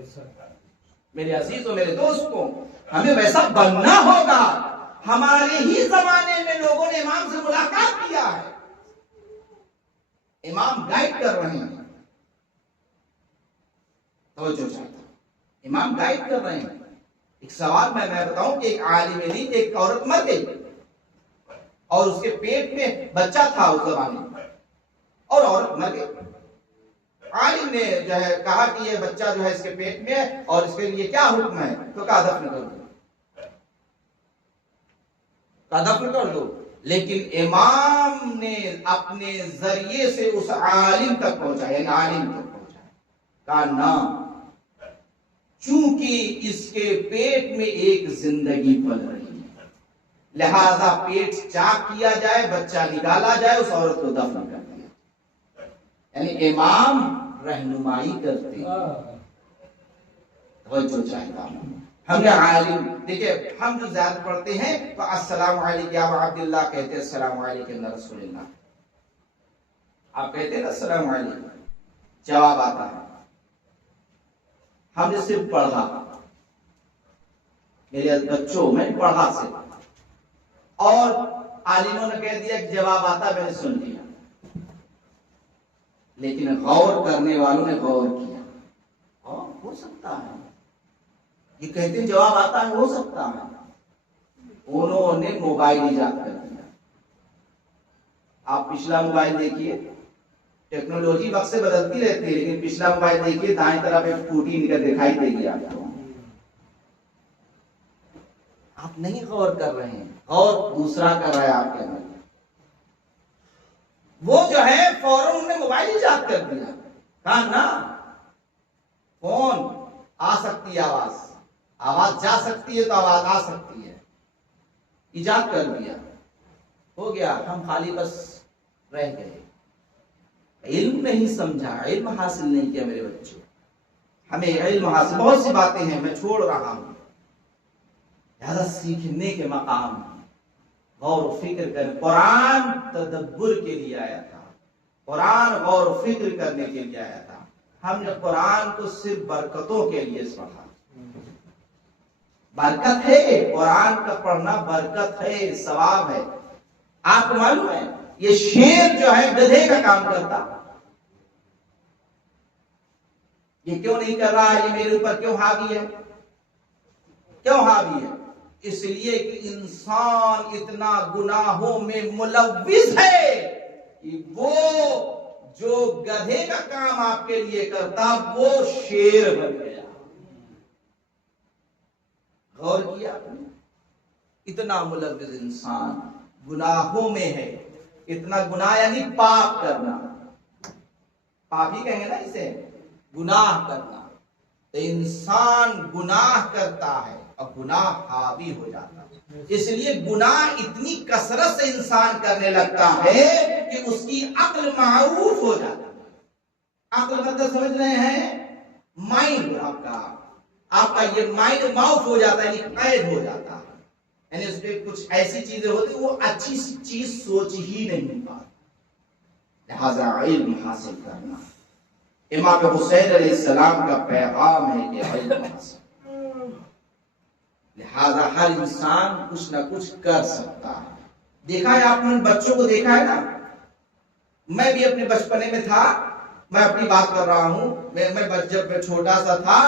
میرے عزیزوں، میرے دوستوں، ہمیں ویسا بننا ہوگا۔ ہمارے ہی زمانے میں لوگوں نے امام سے ملاقات کیا ہے، امام گائیڈ کر رہے ہیں، توجہ چاہتا ہوں، امام گائیڈ کر رہے ہیں۔ ایک سوال میں بتاؤں کہ ایک عالم دین، ایک عورت مر گئی اور اس کے پیٹ میں بچہ تھا اس زمانے میں، اور عورت مر گئی۔ عالم نے جو ہے کہا کہ یہ بچہ جو ہے اس کے پیٹ میں ہے اور اس کے لیے کیا حکم ہے، تو کہا دفن کر دو، کہا دفن کر دو۔ لیکن امام نے اپنے ذریعے سے اس عالم تک پہنچا، یعنی عالم تک پہنچا، کہا نہ، چونکہ اس کے پیٹ میں ایک زندگی پل رہی ہے، لہذا پیٹ چاک کیا جائے، بچہ نکالا جائے، اس عورت کو دفن کر دیا۔ یعنی امام رہنمائی کرتے ہیں۔ توجہ چاہتا ہوں، ہم نے عالم دیکھیں، ہم جو زیادہ پڑھتے ہیں تو السلام علیکم یا عبداللہ کہتے ہیں، السلام علیکم رسول اللہ، آپ کہتے ہیں السلام علیکم، جواب آتا ہے۔ ہم نے صرف پڑھا، میرے بچوں میں پڑھا سے، اور عالموں نے کہہ دیا کہ جواب آتا، میں نے سن لیا، لیکن غور کرنے والوں نے غور کیا، اور ہو سکتا ہے یہ کہتے ہیں جواب آتا ہے، ہو سکتا ہے، انہوں نے موبائل ایجاد کر دیا۔ آپ پچھلا موبائل دیکھیے، ٹیکنالوجی وقت سے بدلتی رہتی ہے، لیکن پچھلا موبائل دیکھیے، دائیں طرف ایک ٹوٹی نکل دکھائی دے گی آپ کو، آپ نہیں غور کر رہے ہیں، غور دوسرا کر رہا ہے آپ کے اندر۔ وہ جو ہے فوراً انہوں نے موبائل ایجاد کر دیا، کہا نا فون آ سکتی ہے، آواز جا سکتی ہے تو آواز آ سکتی ہے، ایجاد کر دیا، ہو گیا، ہم خالی بس رہ گئے، علم نہیں سمجھا، علم حاصل نہیں کیا میرے بچوں۔ ہمیں علم حاصل، بہت سی باتیں ہیں میں چھوڑ رہا ہوں، لہذا سیکھنے کے مقام ہیں، غور و فکر کریں۔ قرآن تدبر کے لیے آیا تھا، قرآن غور و فکر کرنے کے لیے آیا تھا۔ ہم نے قرآن کو صرف برکتوں کے لیے پڑھا، برکت ہے، قرآن کا پڑھنا برکت ہے، ثواب ہے۔ آپ کو معلوم ہے یہ شیر جو ہے گدھے کا کام کرتا، یہ کیوں نہیں کر رہا ہے، یہ میرے اوپر کیوں حاوی ہے، کیوں حاوی ہے؟ اس لیے کہ انسان اتنا گناہوں میں ملوث ہے کہ وہ جو گدھے کا کام آپ کے لیے کرتا وہ شیر بن گیا۔ غور کیا آپ نے؟ اتنا ملوث انسان گناہوں میں ہے، اتنا گناہ یعنی پاپ کرنا، پاپ ہی کہیں گے نا اسے، گناہ کرنا، تو انسان گناہ کرتا ہے اور گناہ حاوی ہو جاتا ہے۔ اس لیے گناہ اتنی کثرت سے انسان کرنے لگتا ہے کہ اس کی عقل معروف ہو جاتا ہے۔ عقل مطلب سمجھ رہے ہیں، مائنڈ آپ کا یہ مائنڈ معاف ہو جاتا ہے، یعنی قید ہو جاتا ہے، یعنی اس پہ کچھ ایسی چیزیں ہوتی ہیں وہ اچھی چیز سوچ ہی نہیں پاتی۔ لہذا علم حاصل کرنا امام حسین علیہ السلام کا پیغام ہے کہ علم حاصل، لہذا ہر انسان کچھ نہ کچھ کر سکتا ہے۔ دیکھا ہے آپ نے بچوں کو دیکھا ہے نا، میں بھی اپنے بچپنے میں تھا، میں اپنی بات کر رہا ہوں، جب میں چھوٹا سا تھا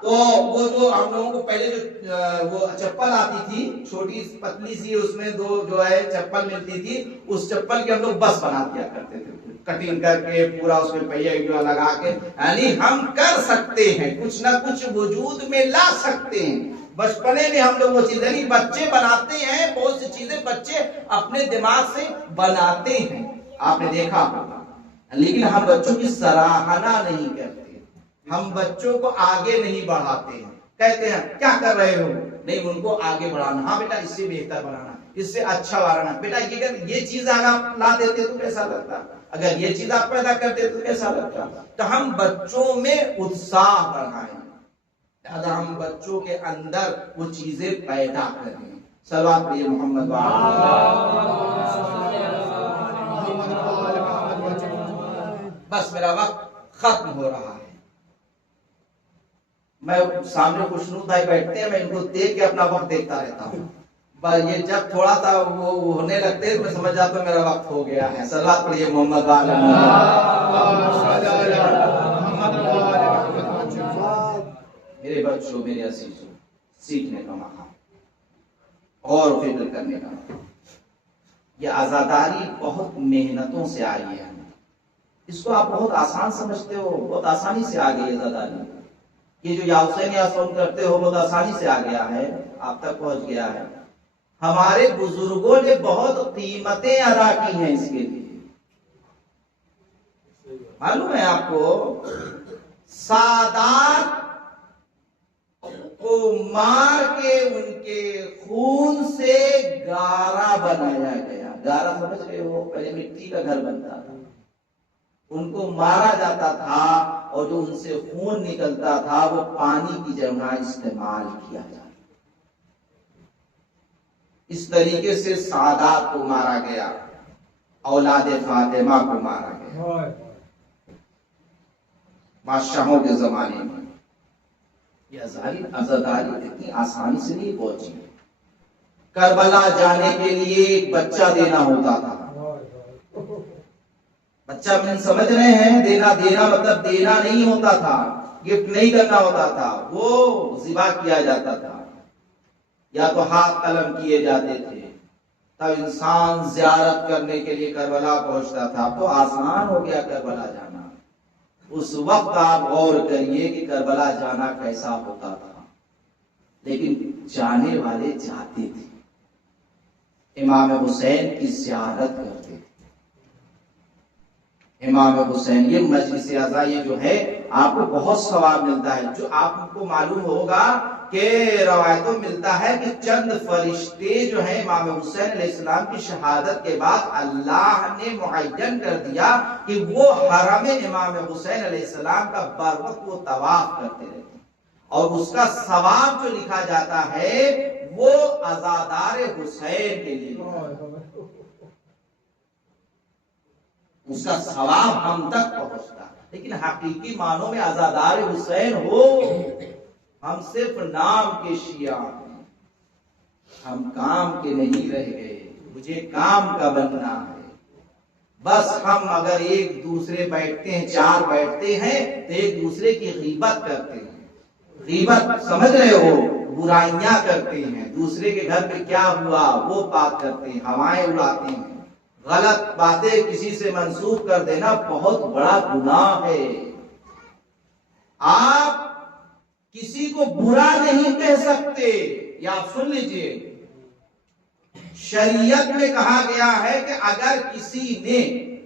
تو وہ جو ہم لوگوں کو پہلے جو وہ چپل آتی تھی چھوٹی پتلی سی، اس میں دو جو ہے چپل ملتی تھی، اس چپل کی ہم لوگ بس بنا دیا کرتے تھے، کٹنگ کر کے پورا اس میں پہیا لگا کے، یعنی ہم کر سکتے ہیں، کچھ نہ کچھ وجود میں لا سکتے ہیں۔ بچپنے میں ہم لوگ وہ چیزیں نہیں، بچے بناتے ہیں، بہت سی چیزیں بچے اپنے دماغ سے بناتے ہیں، آپ نے دیکھا ہوگا، لیکن ہم بچوں کی سراہنا نہیں کرتے، ہم بچوں کو آگے نہیں بڑھاتے ہیں۔ کہتے ہیں کیا کر رہے ہو؟ نہیں، ان کو آگے بڑھانا. ہاں بیٹا اس سے بہتر بنانا، اس سے اچھا بنانا. بیٹا یہ چیز اگر آپ لا دیتے تو کیسا لگتا؟ اگر یہ چیز آپ پیدا کرتے تو کیسا لگتا؟ تو ہم بچوں میں اتساہ بڑھائیں، اگر ہم بچوں کے اندر وہ چیزیں پیدا کریں. صلوات پڑھیے محمد بس میرا وقت ختم ہو رہا ہے. میں سامنے خوشنود بھائی بیٹھتے ہیں، میں ان کو دیکھ کے اپنا وقت دیکھتا رہتا ہوں. پر یہ جب تھوڑا سا وہ ہونے لگتے ہیں میں سمجھ جاتا ہوں میرا وقت ہو گیا ہے. صلوات پڑھیے محمد میرے بچوں، میرے عزیزوں، سیکھنے کا موقع اور فکر کرنے کا موقع. یہ عزاداری بہت محنتوں سے آئی ہے. اس کو آپ بہت آسان سمجھتے ہو، بہت آسانی سے آ گئی عزاداری. یہ جو یا حسین یا سون کرتے ہو بہت آسانی سے آ گیا ہے، آپ تک پہنچ گیا ہے. ہمارے بزرگوں نے بہت قیمتیں ادا کی ہیں اس کے لیے. معلوم ہے آپ کو، سادات کو مار کے ان کے خون سے گارا بنایا گیا. گارا سمجھ رہے ہو؟ پہلے مٹی کا گھر بنتا تھا، ان کو مارا جاتا تھا اور جو ان سے خون نکلتا تھا وہ پانی کی جگہ استعمال کیا جاتا. اس طریقے سے سادات کو مارا گیا، اولاد فاطمہ کو مارا گیا بادشاہوں کے زمانے میں. یہ عزاداری اتنی آسانی سے نہیں پہنچی. کربلا جانے کے لیے ایک بچہ دینا ہوتا تھا. بچہ من سمجھ رہے ہیں؟ دینا مطلب دینا نہیں ہوتا تھا، گفٹ نہیں کرنا ہوتا تھا، وہ ذبح کیا جاتا تھا یا تو ہاتھ قلم کیے جاتے تھے. تب انسان زیارت کرنے کے لیے کربلا پہنچتا تھا. تو آسان ہو گیا کربلا جانا. اس وقت آپ غور کریے کہ کربلا جانا کیسا ہوتا تھا. لیکن جانے والے جاتے تھے، امام حسین کی زیارت کرتے تھے. امام حسین، یہ مجلس عزا یہ جو ہے آپ کو بہت ثواب ملتا ہے. جو آپ کو معلوم ہوگا کہ روایتوں ملتا ہے کہ چند فرشتے جو ہیں امام حسین علیہ السلام کی شہادت کے بعد اللہ نے معین کر دیا کہ وہ حرم امام حسین علیہ السلام کا بر وقت وہ طواف کرتے رہتے ہیں، اور اس کا ثواب جو لکھا جاتا ہے وہ عزادار حسین کے لیے، اس کا ثواب ہم تک پہنچتا. لیکن حقیقی معنوں میں عزادار حسین ہو، ہم صرف نام کے شیعہ ہیں، ہم کام کے نہیں رہ گئے. مجھے کام کا بننا ہے. بس ہم اگر ایک دوسرے بیٹھتے ہیں، چار بیٹھتے ہیں تو ایک دوسرے کی غیبت کرتے ہیں. غیبت سمجھ رہے ہو؟ برائیاں کرتے ہیں، دوسرے کے گھر میں کیا ہوا وہ بات کرتے ہیں، ہوائیں اڑاتے ہیں. غلط باتیں کسی سے منسوب کر دینا بہت بڑا گناہ ہے. آپ کسی کو برا نہیں کہہ سکتے. یا آپ سن لیجئے، شریعت میں کہا گیا ہے کہ اگر کسی نے،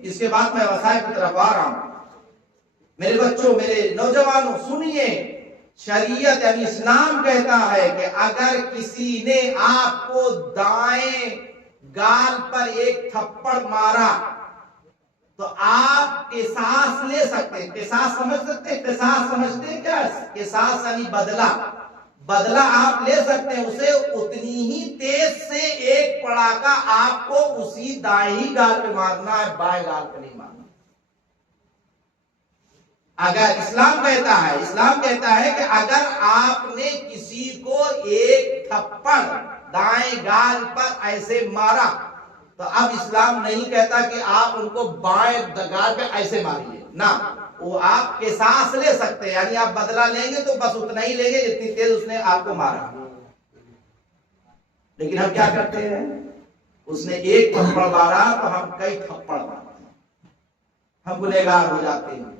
اس کے بعد میں وسائل کی طرف آ رہا ہوں، میرے بچوں، میرے نوجوانوں سنیے، شریعت یعنی اسلام کہتا ہے کہ اگر کسی نے آپ کو دائیں گال پر ایک تھپڑ مارا تو آپ قصاص لے سکتے. قصاص سمجھ سکتے؟ قصاص سمجھتے ہیں کیا؟ قصاص یعنی بدلہ آپ لے سکتے ہیں. اسے اتنی ہی تیز سے ایک پڑاکا آپ کو اسی دائیں گال پہ مارنا ہے، بائیں گال پہ نہیں مارنا. اگر اسلام کہتا ہے کہ اگر آپ نے کسی کو ایک تھپڑ دائیں گال پر ایسے مارا تو اب اسلام نہیں کہتا کہ آپ ان کو بائیں گال پہ ایسے ماریے، نہ، وہ آپ قصاص لے سکتے ہیں. یعنی آپ بدلہ لیں گے تو بس اتنا ہی لیں گے جتنی تیز اس نے آپ کو مارا. لیکن ہم کیا کرتے ہیں؟ اس نے ایک تھپڑ مارا تو ہم کئی تھپڑ مارتے ہیں، ہم گنہگار ہو جاتے ہیں.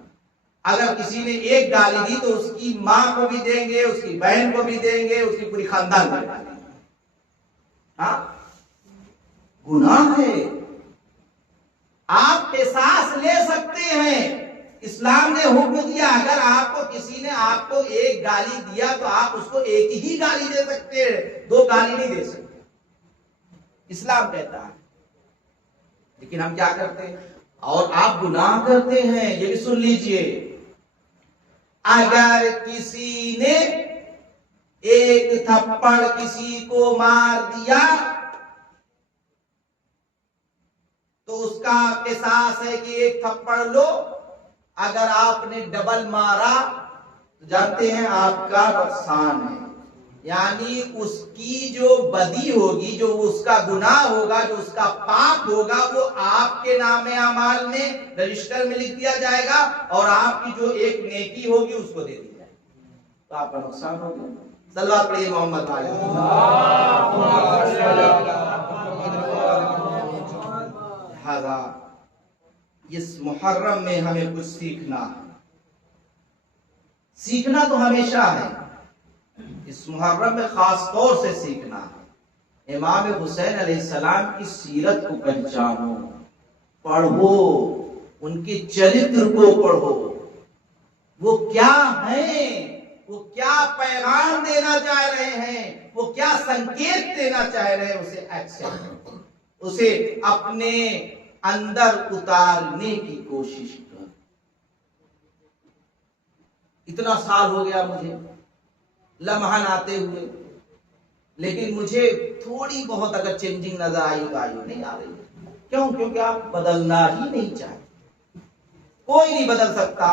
اگر کسی نے ایک گالی دی تو اس کی ماں کو بھی دیں گے، اس کی بہن کو بھی دیں گے، اس کی پوری خاندان کو بھی دیں گے. ہاں، گناہ ہے. آپ قصاص لے سکتے ہیں اسلام نے حکم دیا اگر آپ کو کسی نے آپ کو ایک گالی دیا تو آپ اس کو ایک ہی گالی دے سکتے ہیں، 2 گالی نہیں دے سکتے، اسلام کہتا ہے۔ لیکن ہم کیا کرتے ہیں؟ اور آپ گناہ کرتے ہیں، یہ بھی سن لیجئے، اگر کسی نے ایک تھپڑ کسی کو مار دیا تو اس کا قصاص ہے کہ ایک تھپڑ لو، اگر آپ نے ڈبل مارا تو جانتے ہیں آپ کا نقصان ہے، یعنی اس کی جو بدی ہوگی، جو اس کا گناہ ہوگا، جو اس کا پاپ ہوگا، وہ آپ کے نام اعمال میں رجسٹر میں لکھ دیا جائے گا، اور آپ کی جو ایک نیکی ہوگی اس کو دے دی جائے گی، تو آپ کا نقصان ہوگا۔ صلوات پڑھیے محمد علیہ۔ لہذا اس محرم میں ہمیں کچھ سیکھنا ہے، سیکھنا تو ہمیشہ ہے، اس محرم میں خاص طور سے سیکھنا ہے۔ امام حسین علیہ السلام کی سیرت کو پہچانو، پڑھو، ان کے چرتر کو پڑھو، وہ کیا ہیں، وہ کیا پیغام دینا چاہ رہے ہیں، وہ کیا سنکیت دینا چاہ رہے ہیں، اسے ایکسپٹ، اسے اپنے اندر اتارنے کی کوشش کر۔ اتنا سال ہو گیا مجھے لمحان آتے ہوئے، لیکن مجھے تھوڑی بہت اگر چینجنگ نظر آئی تو آئی، نہیں آ رہی۔ کیوں؟ کیونکہ آپ بدلنا ہی نہیں چاہتے، کوئی نہیں بدل سکتا۔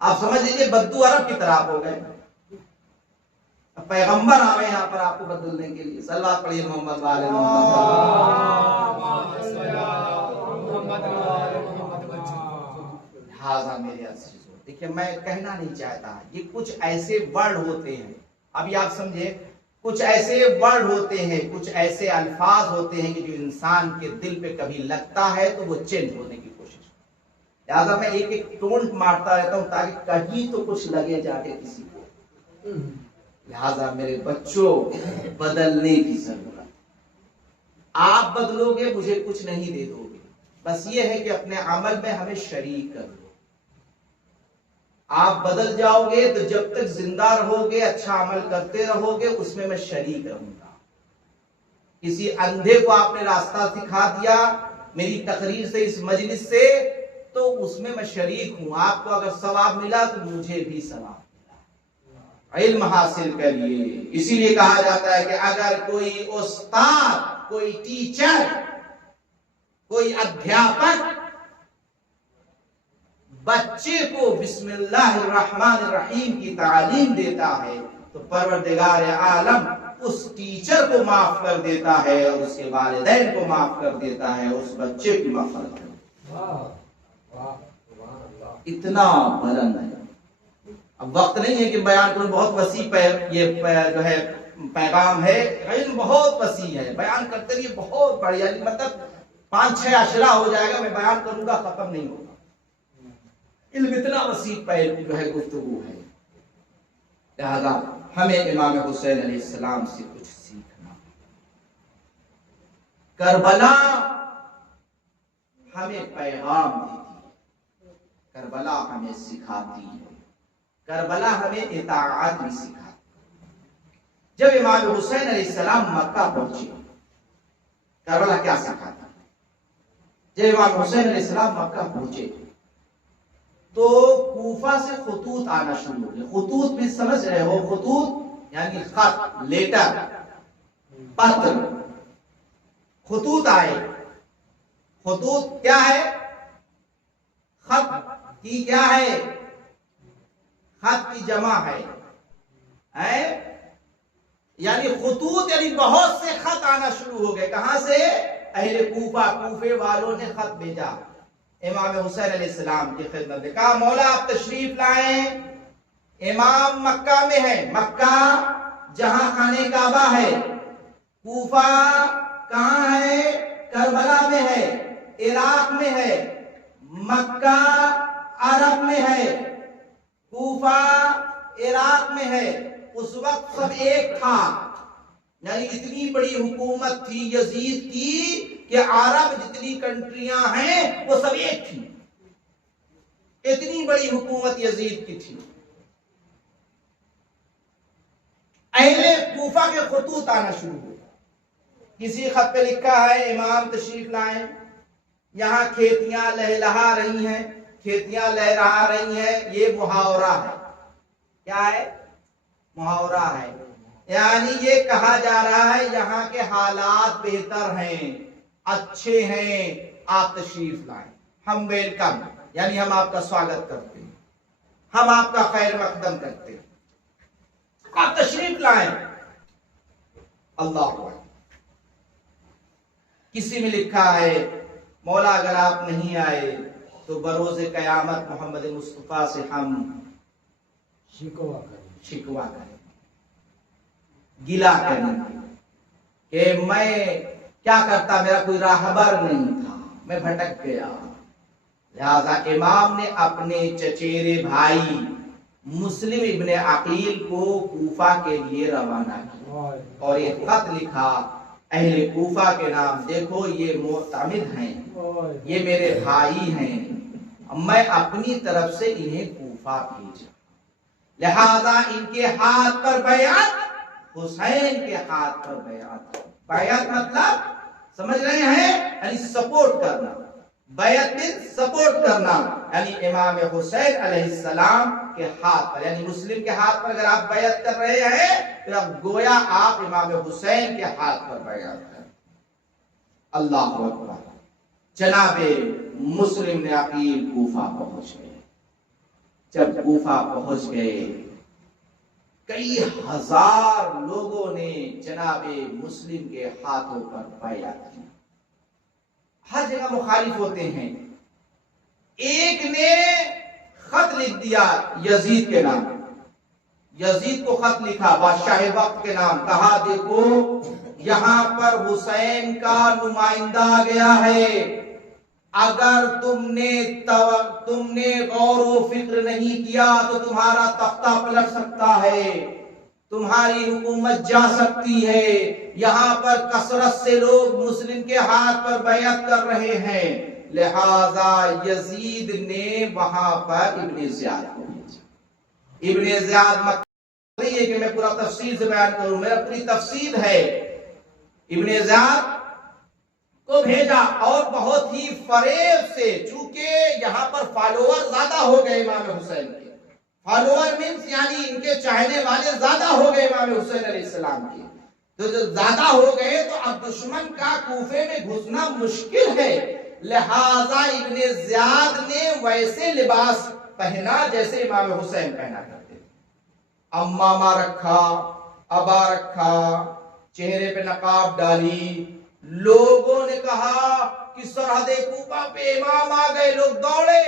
آپ سمجھ لیجیے بدو عرب کی طرح ہو گئے، پیغمبر آ رہے یہاں پر آپ کو بدلنے کے لیے۔ صلوات پڑھیے محمد والے لہٰذا میرے عزیزو، دیکھیے میں کہنا نہیں چاہتا، یہ کچھ ایسے ورڈ ہوتے ہیں، ابھی آپ سمجھے، کچھ ایسے ورڈ ہوتے ہیں، کچھ ایسے الفاظ ہوتے ہیں کہ جو انسان کے دل پہ کبھی لگتا ہے تو وہ چینج ہونے کی کوشش کرتا ہے۔ لہٰذا میں ایک ایک ٹونٹ مارتا رہتا ہوں تاکہ کہیں تو کچھ لگے جا کے کسی کو۔ لہٰذا میرے بچوں، بدلنے کی ضرورت، آپ بدلو گے مجھے کچھ نہیں دے دو گے، بس یہ ہے کہ اپنے عمل میں ہمیں شریک کر لو۔ آپ بدل جاؤ گے تو جب تک زندہ رہو گے، اچھا عمل کرتے رہو گے، اس میں شریک رہوں گا۔ کسی اندھے کو آپ نے راستہ دکھا دیا میری تقریر سے، اس مجلس سے، تو اس میں شریک ہوں۔ آپ کو اگر ثواب ملا تو مجھے بھی ثواب ملا۔ علم حاصل کریے، اسی لیے کہا جاتا ہے کہ اگر کوئی استاد، کوئی ٹیچر، کوئی ادھیاپک بچے کو بسم اللہ الرحمن الرحیم کی تعلیم دیتا ہے تو پروردگار عالم اس ٹیچر کو معاف کر دیتا ہے، اور اس کے والدین کو معاف کر دیتا ہے، اس بچے کی مغفرت کرتا ہے۔ اتنا بلند ہے۔ اب وقت نہیں ہے کہ بیان کروں، بہت وسیع یہ جو ہے پیغام ہے، علم بہت وسیع ہے، بیان کرتے رہیے، بہت بڑھیا، مطلب 5-6 اشرا ہو جائے گا، میں بیان کروں گا ختم نہیں ہوگا۔ علم اتنا وسیع جو ہے گفتگو ہے۔ لہذا ہمیں امام حسین علیہ السلام سے کچھ سیکھنا۔ کربلا ہمیں پیغام دیتی ہے، کربلا ہمیں سکھاتی ہے، کربلا ہمیں اطاعت بھی سکھاتی ہے۔ جب امام حسین علیہ السلام مکہ پہنچے، کربلا کیا سکھاتا ہے؟ جب امام حسین علیہ السلام مکہ پہنچے تو کوفہ سے خطوط آنا شروع ہو گئے۔ خطوط بھی سمجھ رہے ہو، خطوط یعنی خط، لیٹر، پتر، خطوط آئے۔ خطوط کیا ہے؟ خط کی کیا ہے؟ خط کی جمع ہے، یعنی خطوط، یعنی بہت سے خط آنا شروع ہو گئے۔ کہاں سے؟ اہل کوفہ، کوفے والوں نے خط بھیجا امام حسین علیہ السلام کی خدمت میں، کہا مولا آپ تشریف لائیں، امام مکہ میں ہے، مکہ جہاں خانہ کعبہ ہے، کوفہ کہاں ہے؟ کربلا میں ہے، عراق میں ہے، مکہ عرب میں ہے، کوفہ عراق میں ہے۔ اس وقت سب ایک تھا، یعنی اتنی بڑی حکومت تھی یزید کی کہ عرب جتنی کنٹریاں ہیں وہ سب ایک تھی۔ اتنی بڑی حکومت یزید کی تھی. اہل کوفہ کے خطوط آنا شروع ہوئے. کسی خط پہ لکھا ہے امام تشریف لائیں، یہاں کھیتیاں لہلہا رہی ہیں، کھیتیاں لہرا رہی ہیں. یہ محاورہ ہے. کیا ہے؟ محاورہ ہے. یعنی یہ کہا جا رہا ہے یہاں کے حالات بہتر ہیں، اچھے ہیں، آپ تشریف لائیں. ہم ویلکم، یعنی ہم آپ کا سواگت کرتے ہیں، ہم آپ کا خیر مقدم کرتے ہیں، آپ تشریف لائیں. اللہ اکبر. کسی میں لکھا ہے مولا اگر آپ نہیں آئے تو بروز قیامت محمد مصطفیٰ سے ہم شکوا کریں، گلا کریں کہ میں کیا کرتا، میرا کوئی راہبر نہیں تھا، میں بھٹک گیا. لہذا امام نے اپنے چچیرے بھائی مسلم ابن عقیل کو کوفہ کے لیے روانہ کیا اور ایک خط لکھا اہل کوفہ کے نام. دیکھو یہ معتمد ہیں، یہ میرے بھائی ہیں، میں اپنی طرف سے انہیں کوفہ بھیجا. لہذا ان کے ہاتھ پر بیعت، حسین کے ہاتھ پر بیعت. بیعت مطلب سمجھ رہے ہیں؟ یعنی سپورٹ کرنا. بیعت میں سپورٹ کرنا، یعنی امام حسین علیہ السلام کے ہاتھ پر، یعنی مسلم کے ہاتھ پر اگر آپ بیعت کر رہے ہیں تو اب گویا آپ امام حسین کے ہاتھ پر بیعت کریں. اللہ اکبر. جناب مسلم نے عقیل کوفہ پہنچ گئے. جب کوفہ پہنچ گئے کئی ہزار لوگوں نے جناب مسلم کے ہاتھوں پر بیعت کی. ہر جگہ مخالف ہوتے ہیں. ایک نے خط لکھ دیا یزید کے نام، یزید کو خط لکھا بادشاہ وقت کے نام، کہا دیکھو یہاں پر حسین کا نمائندہ آ گیا ہے، اگر تم نے غور و فکر نہیں کیا تو تمہارا تختہ پلٹ سکتا ہے، تمہاری حکومت جا سکتی ہے. یہاں پر کثرت سے لوگ مسلم کے ہاتھ پر بیعت کر رہے ہیں. لہذا یزید نے وہاں پر ابن زیاد کو بھیجا. ابن زیاد مطلب نہیں ہے کہ میں پورا تفصیل سے بیان کروں، میرا پوری تفصیل ہے. ابن زیاد کو بھیجا اور بہت ہی فریب سے، چونکہ یہاں پر فالوور زیادہ ہو گئے امام حسین کے، فالوور مینس یعنی ان کے چاہنے والے زیادہ ہو گئے امام حسین علیہ السلام کے. تو جو زیادہ ہو گئے تو اب دشمن کا کوفے میں گھسنا مشکل ہے. لہذا ابن زیاد نے ویسے لباس پہنا جیسے امام حسین پہنا کرتے تھے. امامہ رکھا، ابا رکھا، چہرے پہ نقاب ڈالی. لوگوں نے کہا کہ سرحد کوفہ پہ امام آ گئے، لوگ دوڑے.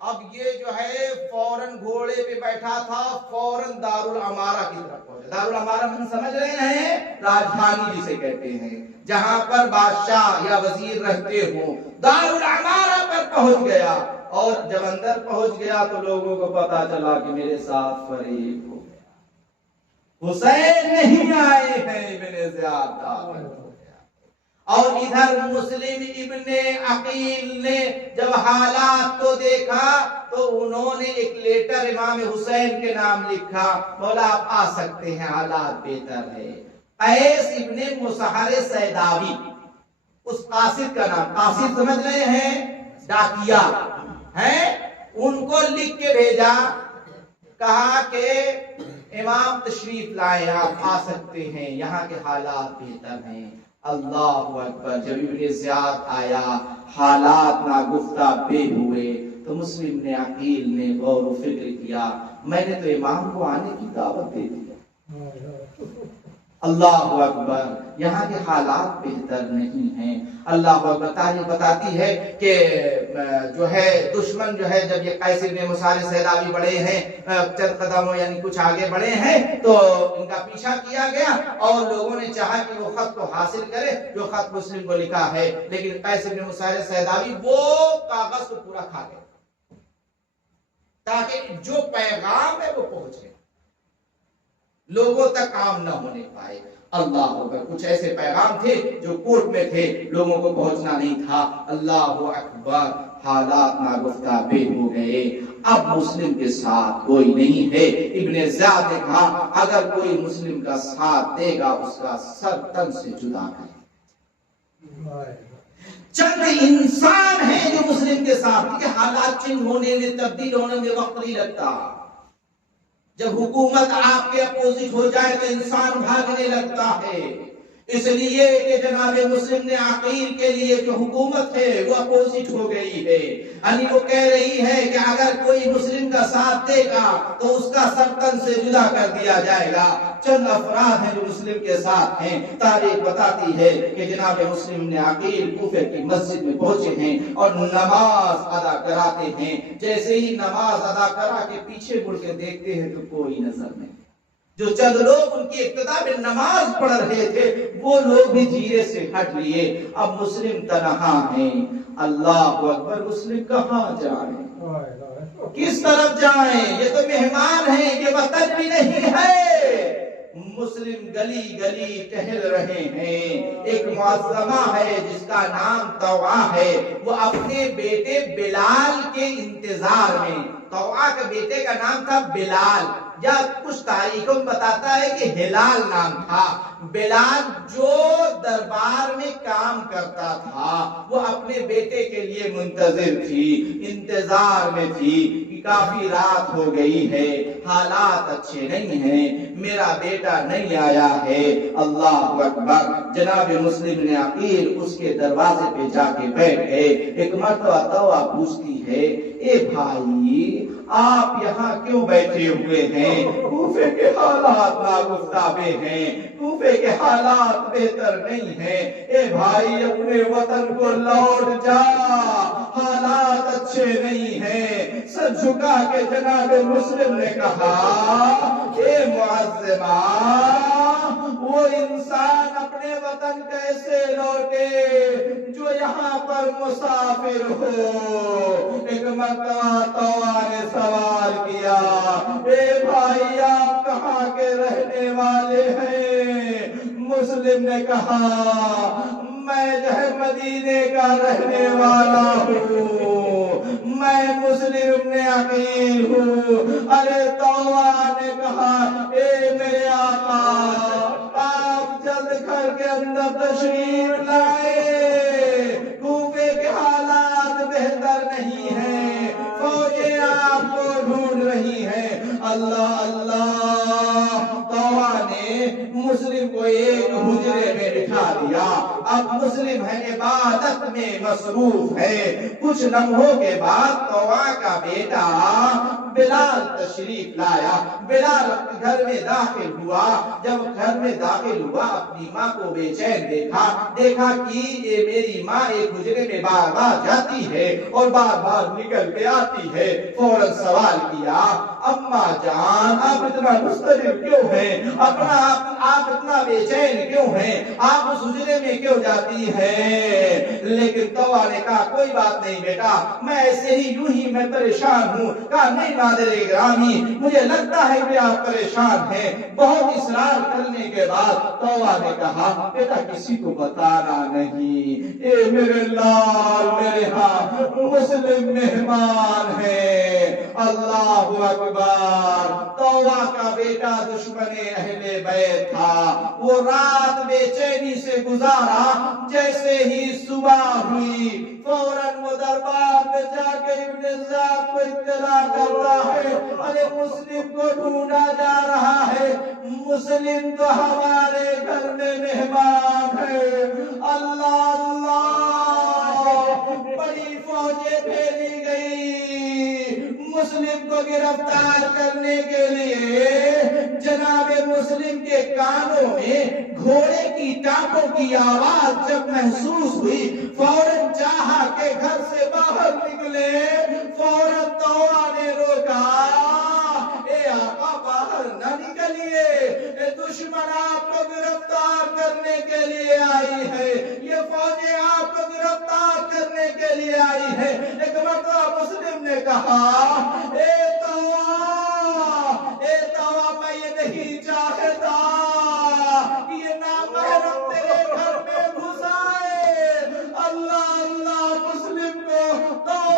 اب یہ جو ہے فوراً گھوڑے پہ بیٹھا تھا، فوراً دارالعمارہ کی طرف پہنچا. دارالعمارہ من سمجھ رہے ہیں؟ راجدھانی جسے کہتے ہیں، جہاں پر بادشاہ یا وزیر رہتے ہوں. دارالعمارہ پر پہنچ گیا اور جب اندر پہنچ گیا تو لوگوں کو پتا چلا کہ میرے ساتھ فریب ہو گیا، حسین نہیں آئے ہیں، ابن زیاد داخل ہو گیا. اور ادھر مسلم ابن عقیل نے جب حالات کو دیکھا تو انہوں نے ایک لیٹر امام حسین کے نام لکھا، مولا آپ آ سکتے ہیں، حالات بہتر ہے. قیس ابن مسحر سیداوی، اس قاصد کا نام، قاصد سمجھ رہے ہیں؟ ڈاکیا ہیں. ان کو لکھ کے بھیجا، کہا کہ امام تشریف لائے، آپ آ سکتے ہیں، یہاں کے حالات بہتر ہیں. اللہ اکبر. جب ابن زیاد آیا، حالات ناگفتہ بے ہوئے تو مسلم نے عقیل نے غور و فکر کیا، میں نے تو امام کو آنے کی دعوت دے دی. اللہ اکبر. یہاں کے حالات بہتر نہیں ہیں. اللہ اکبر. تاریخ بتاتی ہے کہ جو ہے دشمن جو ہے جب یہ قیس ابن مسحر سیداوی بڑے ہیں، چند قدم یعنی کچھ آگے بڑھے ہیں تو ان کا پیچھا کیا گیا اور لوگوں نے چاہا کہ وہ خط کو حاصل کرے جو خط مسلم کو لکھا ہے، لیکن قیس ابن مسحر سیداوی وہ کاغذ کو پورا کھا گئے تاکہ جو پیغام ہے وہ پہنچے، لوگوں تک کام نہ ہونے پائے. اللہ اکبر. کچھ ایسے پیغام تھے جو کورٹ میں تھے، لوگوں کو پہنچنا نہیں تھا. اللہ اکبر. حالات ناگفتہ بے ہو گئے، اب مسلم کے ساتھ کوئی نہیں ہے۔ ابن زیاد نے کہا اگر کوئی مسلم کا ساتھ دے گا اس کا سر تن سے جدا کر۔ چند انسان ہیں جو مسلم کے ساتھ، کہ حالات چینج ہونے میں، تبدیل ہونے میں وقت نہیں لگتا۔ جب حکومت آپ کے اپوزٹ ہو جائے تو انسان بھاگنے لگتا ہے، اس لیے کہ جناب مسلم نے عقیل کے لیے جو حکومت ہے وہ اپوزٹ ہو گئی ہے، یعنی وہ کہہ رہی ہے کہ اگر کوئی مسلم کا ساتھ دے گا تو اس کا سر تن سے جدا کر دیا جائے گا۔ چند افراد ہیں جو مسلم کے ساتھ ہیں۔ تاریخ بتاتی ہے کہ جناب مسلم نے عقیل کوفے کی مسجد میں پہنچے ہیں اور نماز ادا کراتے ہیں۔ جیسے ہی نماز ادا کرا کے پیچھے مڑ کے دیکھتے ہیں تو کوئی نظر نہیں۔ جو چند لوگ ان کی ابتدا میں نماز پڑھ رہے تھے وہ لوگ بھی دھیرے سے ہٹ لیے۔ اب مسلم تنہا ہیں۔ اللہ اکبر، مسلم کہاں جائیں، کس طرف جائیں؟ یہ تو مہمان ہیں، یہ وطن بھی نہیں ہے۔ مسلم گلی گلی ٹہل رہے ہیں۔ ایک معظمہ ہے جس کا نام طوعہ ہے، وہ اپنے بیٹے بلال کے انتظار میں، طوعہ کے بیٹے کا نام تھا بلال، یا کچھ تاریخوں میں بتاتا ہے کہ ہلال نام تھا۔ بلال جو دربار میں کام کرتا تھا وہ اپنے بیٹے کے لیے منتظر تھی، انتظار میں تھی کہ کافی رات ہو گئی ہے، حالات اچھے نہیں ہیں، میرا بیٹا نہیں آیا ہے۔ اللہ اکبر، جناب مسلم نے عقیل اس کے دروازے پہ جا کے بیٹھ گئے۔ ایک مرتبہ طوعہ پوچھتی ہے، اے بھائی آپ یہاں کیوں بیٹھے ہوئے ہیں؟ کوفے کے حالات ناگفتہ ہیں، کوفے کے حالات بہتر نہیں ہیں، اے بھائی اپنے وطن کو لوٹ جا، حالات اچھے نہیں ہیں۔ سر جھکا کے جناب مسلم نے کہا، اے معظمہ، وہ انسان اپنے وطن کیسے لوٹے جو یہاں پر مسافر ہو؟ ایک مرتبہ طوعہ نے سوال کیا، اے بھائی آپ کہاں کے رہنے والے ہیں؟ مسلم نے کہا، میں جو ہے مدینے کا رہنے والا ہوں، میں مسلم ابن عقیل ہوں۔ ارے طوعہ نے کہا، اے میرے آقا آپ جلد گھر کے اندر تشریف لائے، کوفے کے حالات بہتر نہیں ہیں، فوجیں آپ کو ڈھونڈ رہی ہیں۔ اللہ اللہ، طوعہ نے مسلم کو ایک حجرے میں بٹھا دیا۔ اب مسلم ہے عبادت میں مصروف ہے۔ کچھ لمحوں کے بعد طوعہ کا بیٹا بلال تشریف لایا۔ بلال گھر میں داخل ہوا۔ جب گھر میں داخل ہوا اپنی ماں کو بے چین دیکھا کہ یہ میری ماں ایک حجرے میں بار بار جاتی ہے اور بار بار نکل کے آتی ہے۔ فوراً سوال کیا، اماں جان آپ اتنا مضطرب کیوں ہیں؟ آپ اتنا بے چین کیوں ہیں؟ آپ اس حجرے میں کیوں جاتی ہیں؟ لیکن طوعہ نے کہا، کوئی بات نہیں بیٹا، میں ایسے ہی یوں ہی میں پریشان ہوں۔ کہا نہیں مادر گرامی، مجھے لگتا ہے کہ آپ پریشان ہیں۔ بہت اصرار کرنے کے بعد طوعہ نے کہا، بیٹا کسی کو بتانا نہیں، اے میرے لال میرے ہاں مسلم مہمان ہے۔ اللہ اکبر، طوعہ کا بیٹا دشمن اہل بیت تھا۔ وہ رات بے چینی سے گزارا، جیسے ہی صبح ہوئی فوراً وہ دربار میں جا کے ابن زیاد کو اطلاع کرتا ہے، ارے مسلم کو ڈھونڈا جا رہا ہے، مسلم تو ہمارے گھر میں مہمان ہے۔ اللہ اللہ، بڑی فوجیں بھیجی گئی مسلم کو گرفتار کرنے کے لیے۔ جناب مسلم کے کانوں میں گھوڑے کی ٹانپوں کی آواز جب محسوس ہوئی، فوراً چاہا کہ گھر سے باہر نکلے۔ فوراً طوعہ نے روکا، اے آقا باہر نہ نکلیے، اے دشمن آپ کو گرفتار کرنے کے لیے آئی ہے، یہ فوجیں آپ کو گرفتار کرنے کے لیے آئی ہے۔ ایک مرتبہ مسلم نے کہا، اے طوعہ میں یہ نہیں چاہتا کہ یہ نامحرم تیرے گھر میں گھس آئے۔ اللہ اللہ، مسلم کو طوعہ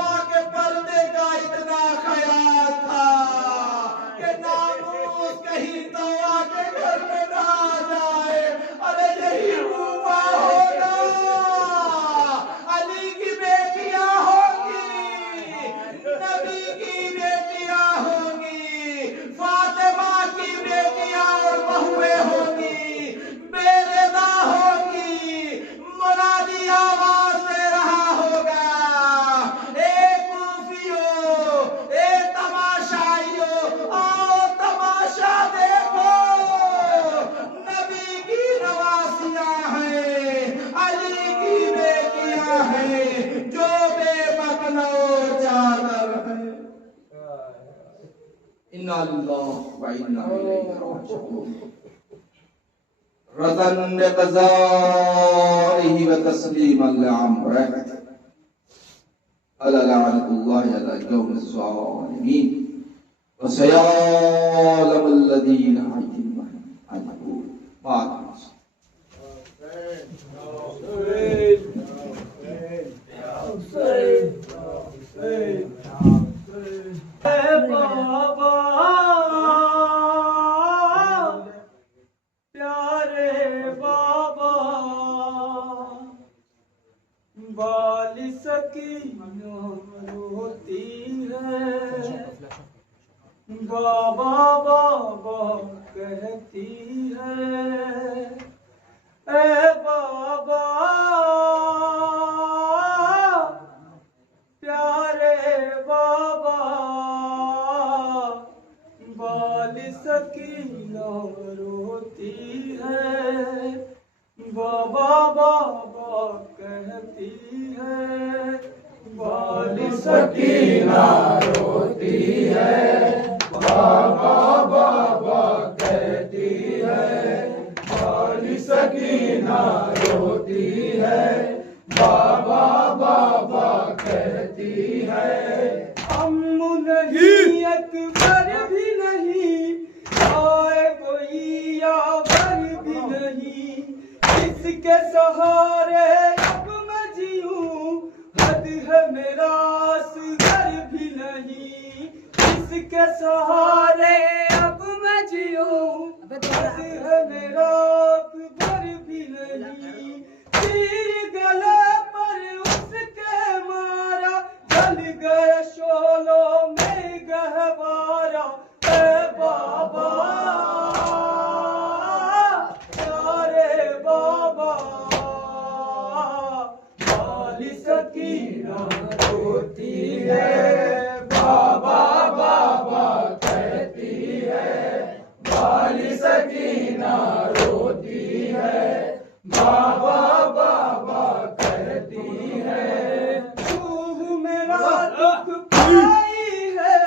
للہ و انا الیہ راجعون رضا بقضائہ و تسلیما لامرہ الا لعنۃ اللہ علی القوم الظالمین وسيعلم الذين عجبوا بعد بابا پیارے بابا بال سکینہ روتی ہے بابا بابا کہتی ہے اے بابا پیارے بابا بال سکینہ روتی ہے بابا بابا کہتی ہے بال سکینہ روتی ہے بابا بابا کہتی ہے بال سکینہ روتی ہے بابا بابا کہتی ہے امو نہیں اکبر بھی نہیں آئے کوئی یاور بھی نہیں اس کے سہارے اب میں جیوں حد ہے میرا اصغر بھی نہیں اس کے سہارے اب میں جیوں حد ہے میرا اکبر بھی نہیں تیر گلے پر اس کے مارا جل گئے شولوں میں گہوارا اے بابا پیارے بابا بال سکینہ روتی ہے بابا بابا کہتی ہے بال سکینہ روتی ہے بابا بابا کہتی ہے روح میرا دکھ پائی ہے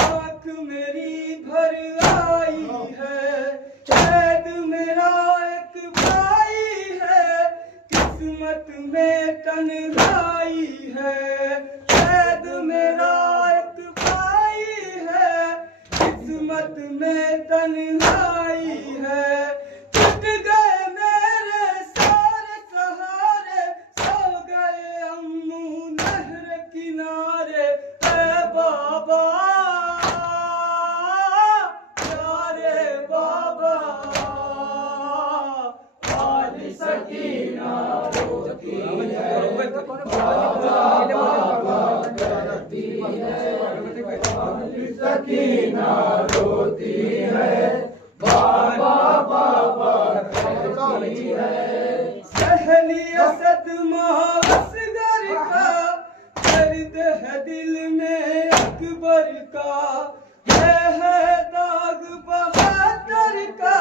آنکھ میری بھر آئی ہے قید میرا ایک بھائی ہے قسمت میں تنہائی ہے قید میرا ایک بھائی ہے قسمت میں تنہائی ہے ٹوٹ گئے میرے سارے سہارے سو گئے امو نہر کنارے اے بابا پیارے بابا بال سکینہ روتی ہے بابا بابا کہتی ہے بال سکینہ روتی ہے بابا بابا کہتی ہے سہلی اسد اصغر کا درد ہے دل میں اکبر کا ہے داغ بہادر کا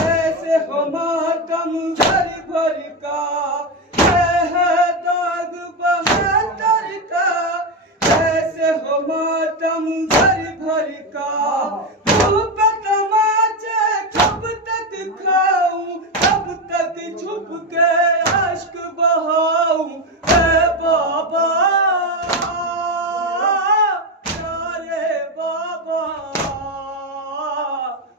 ایسے ہو ماتم گھر بھر کا ہے داغ بہادر کا ایسے ہو ماتم گھر بھر کا تماچے کب تک کھاؤں کب تک چھپ کے اشک بہاؤں اے بابا پیارے بابا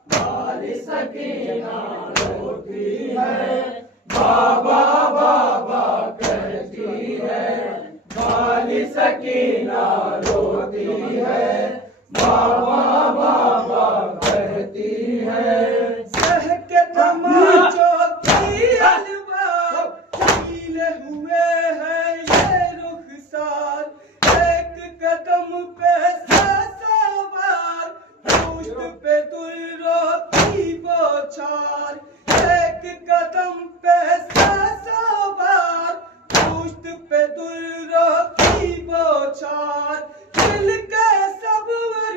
بال سکینہ روتی ہے بابا بابا کہتی ہے بال سکینہ روتی ہے بابا بابا کہتی ہے سہ کے تماچوں کی الوار کھیلے ہوئے ہیں یہ رخسار ایک قدم پہ سوار پشت پہ دروں کی بوچھار ایک قدم پہ سوار پشت پہ دروں کی بوچھار دل کے صبر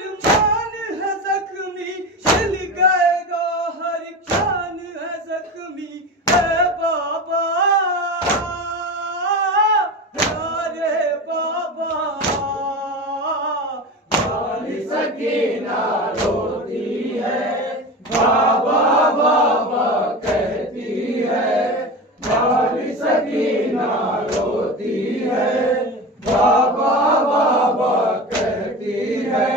بابا بابا کہتی ہے، والی سکینہ روتی ہے، بابا بابا کہتی ہے،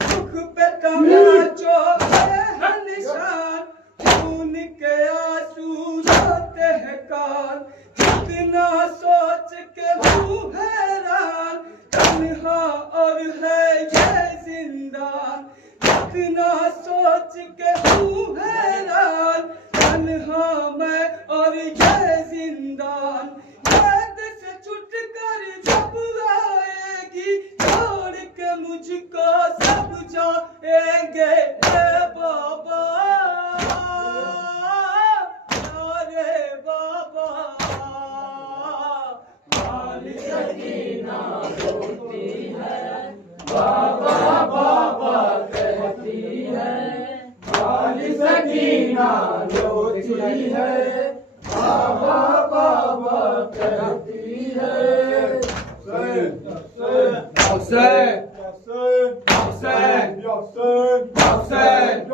دکھ پہ تماچوں کے ہے نشان، خون کے آنسو روتے ہیں کان، جتنا سوچ کے ہوں حیران، تنہا اور ہے یہ زندان، جتنا سوچ کے ہوں حیران، تنہا میں اور یہ زندان، قید سے چھٹ کر جب آئے گی، چھوڑ کے مجھ کو سب جائیں گے، اے بابا ارے بابا، والی سکینہ روتی ہے، بابا بابا کہتی ہے، والی سکینہ روتی ہے، بابا بابا کہتی ہے، حسین حسین حسین حسین حسین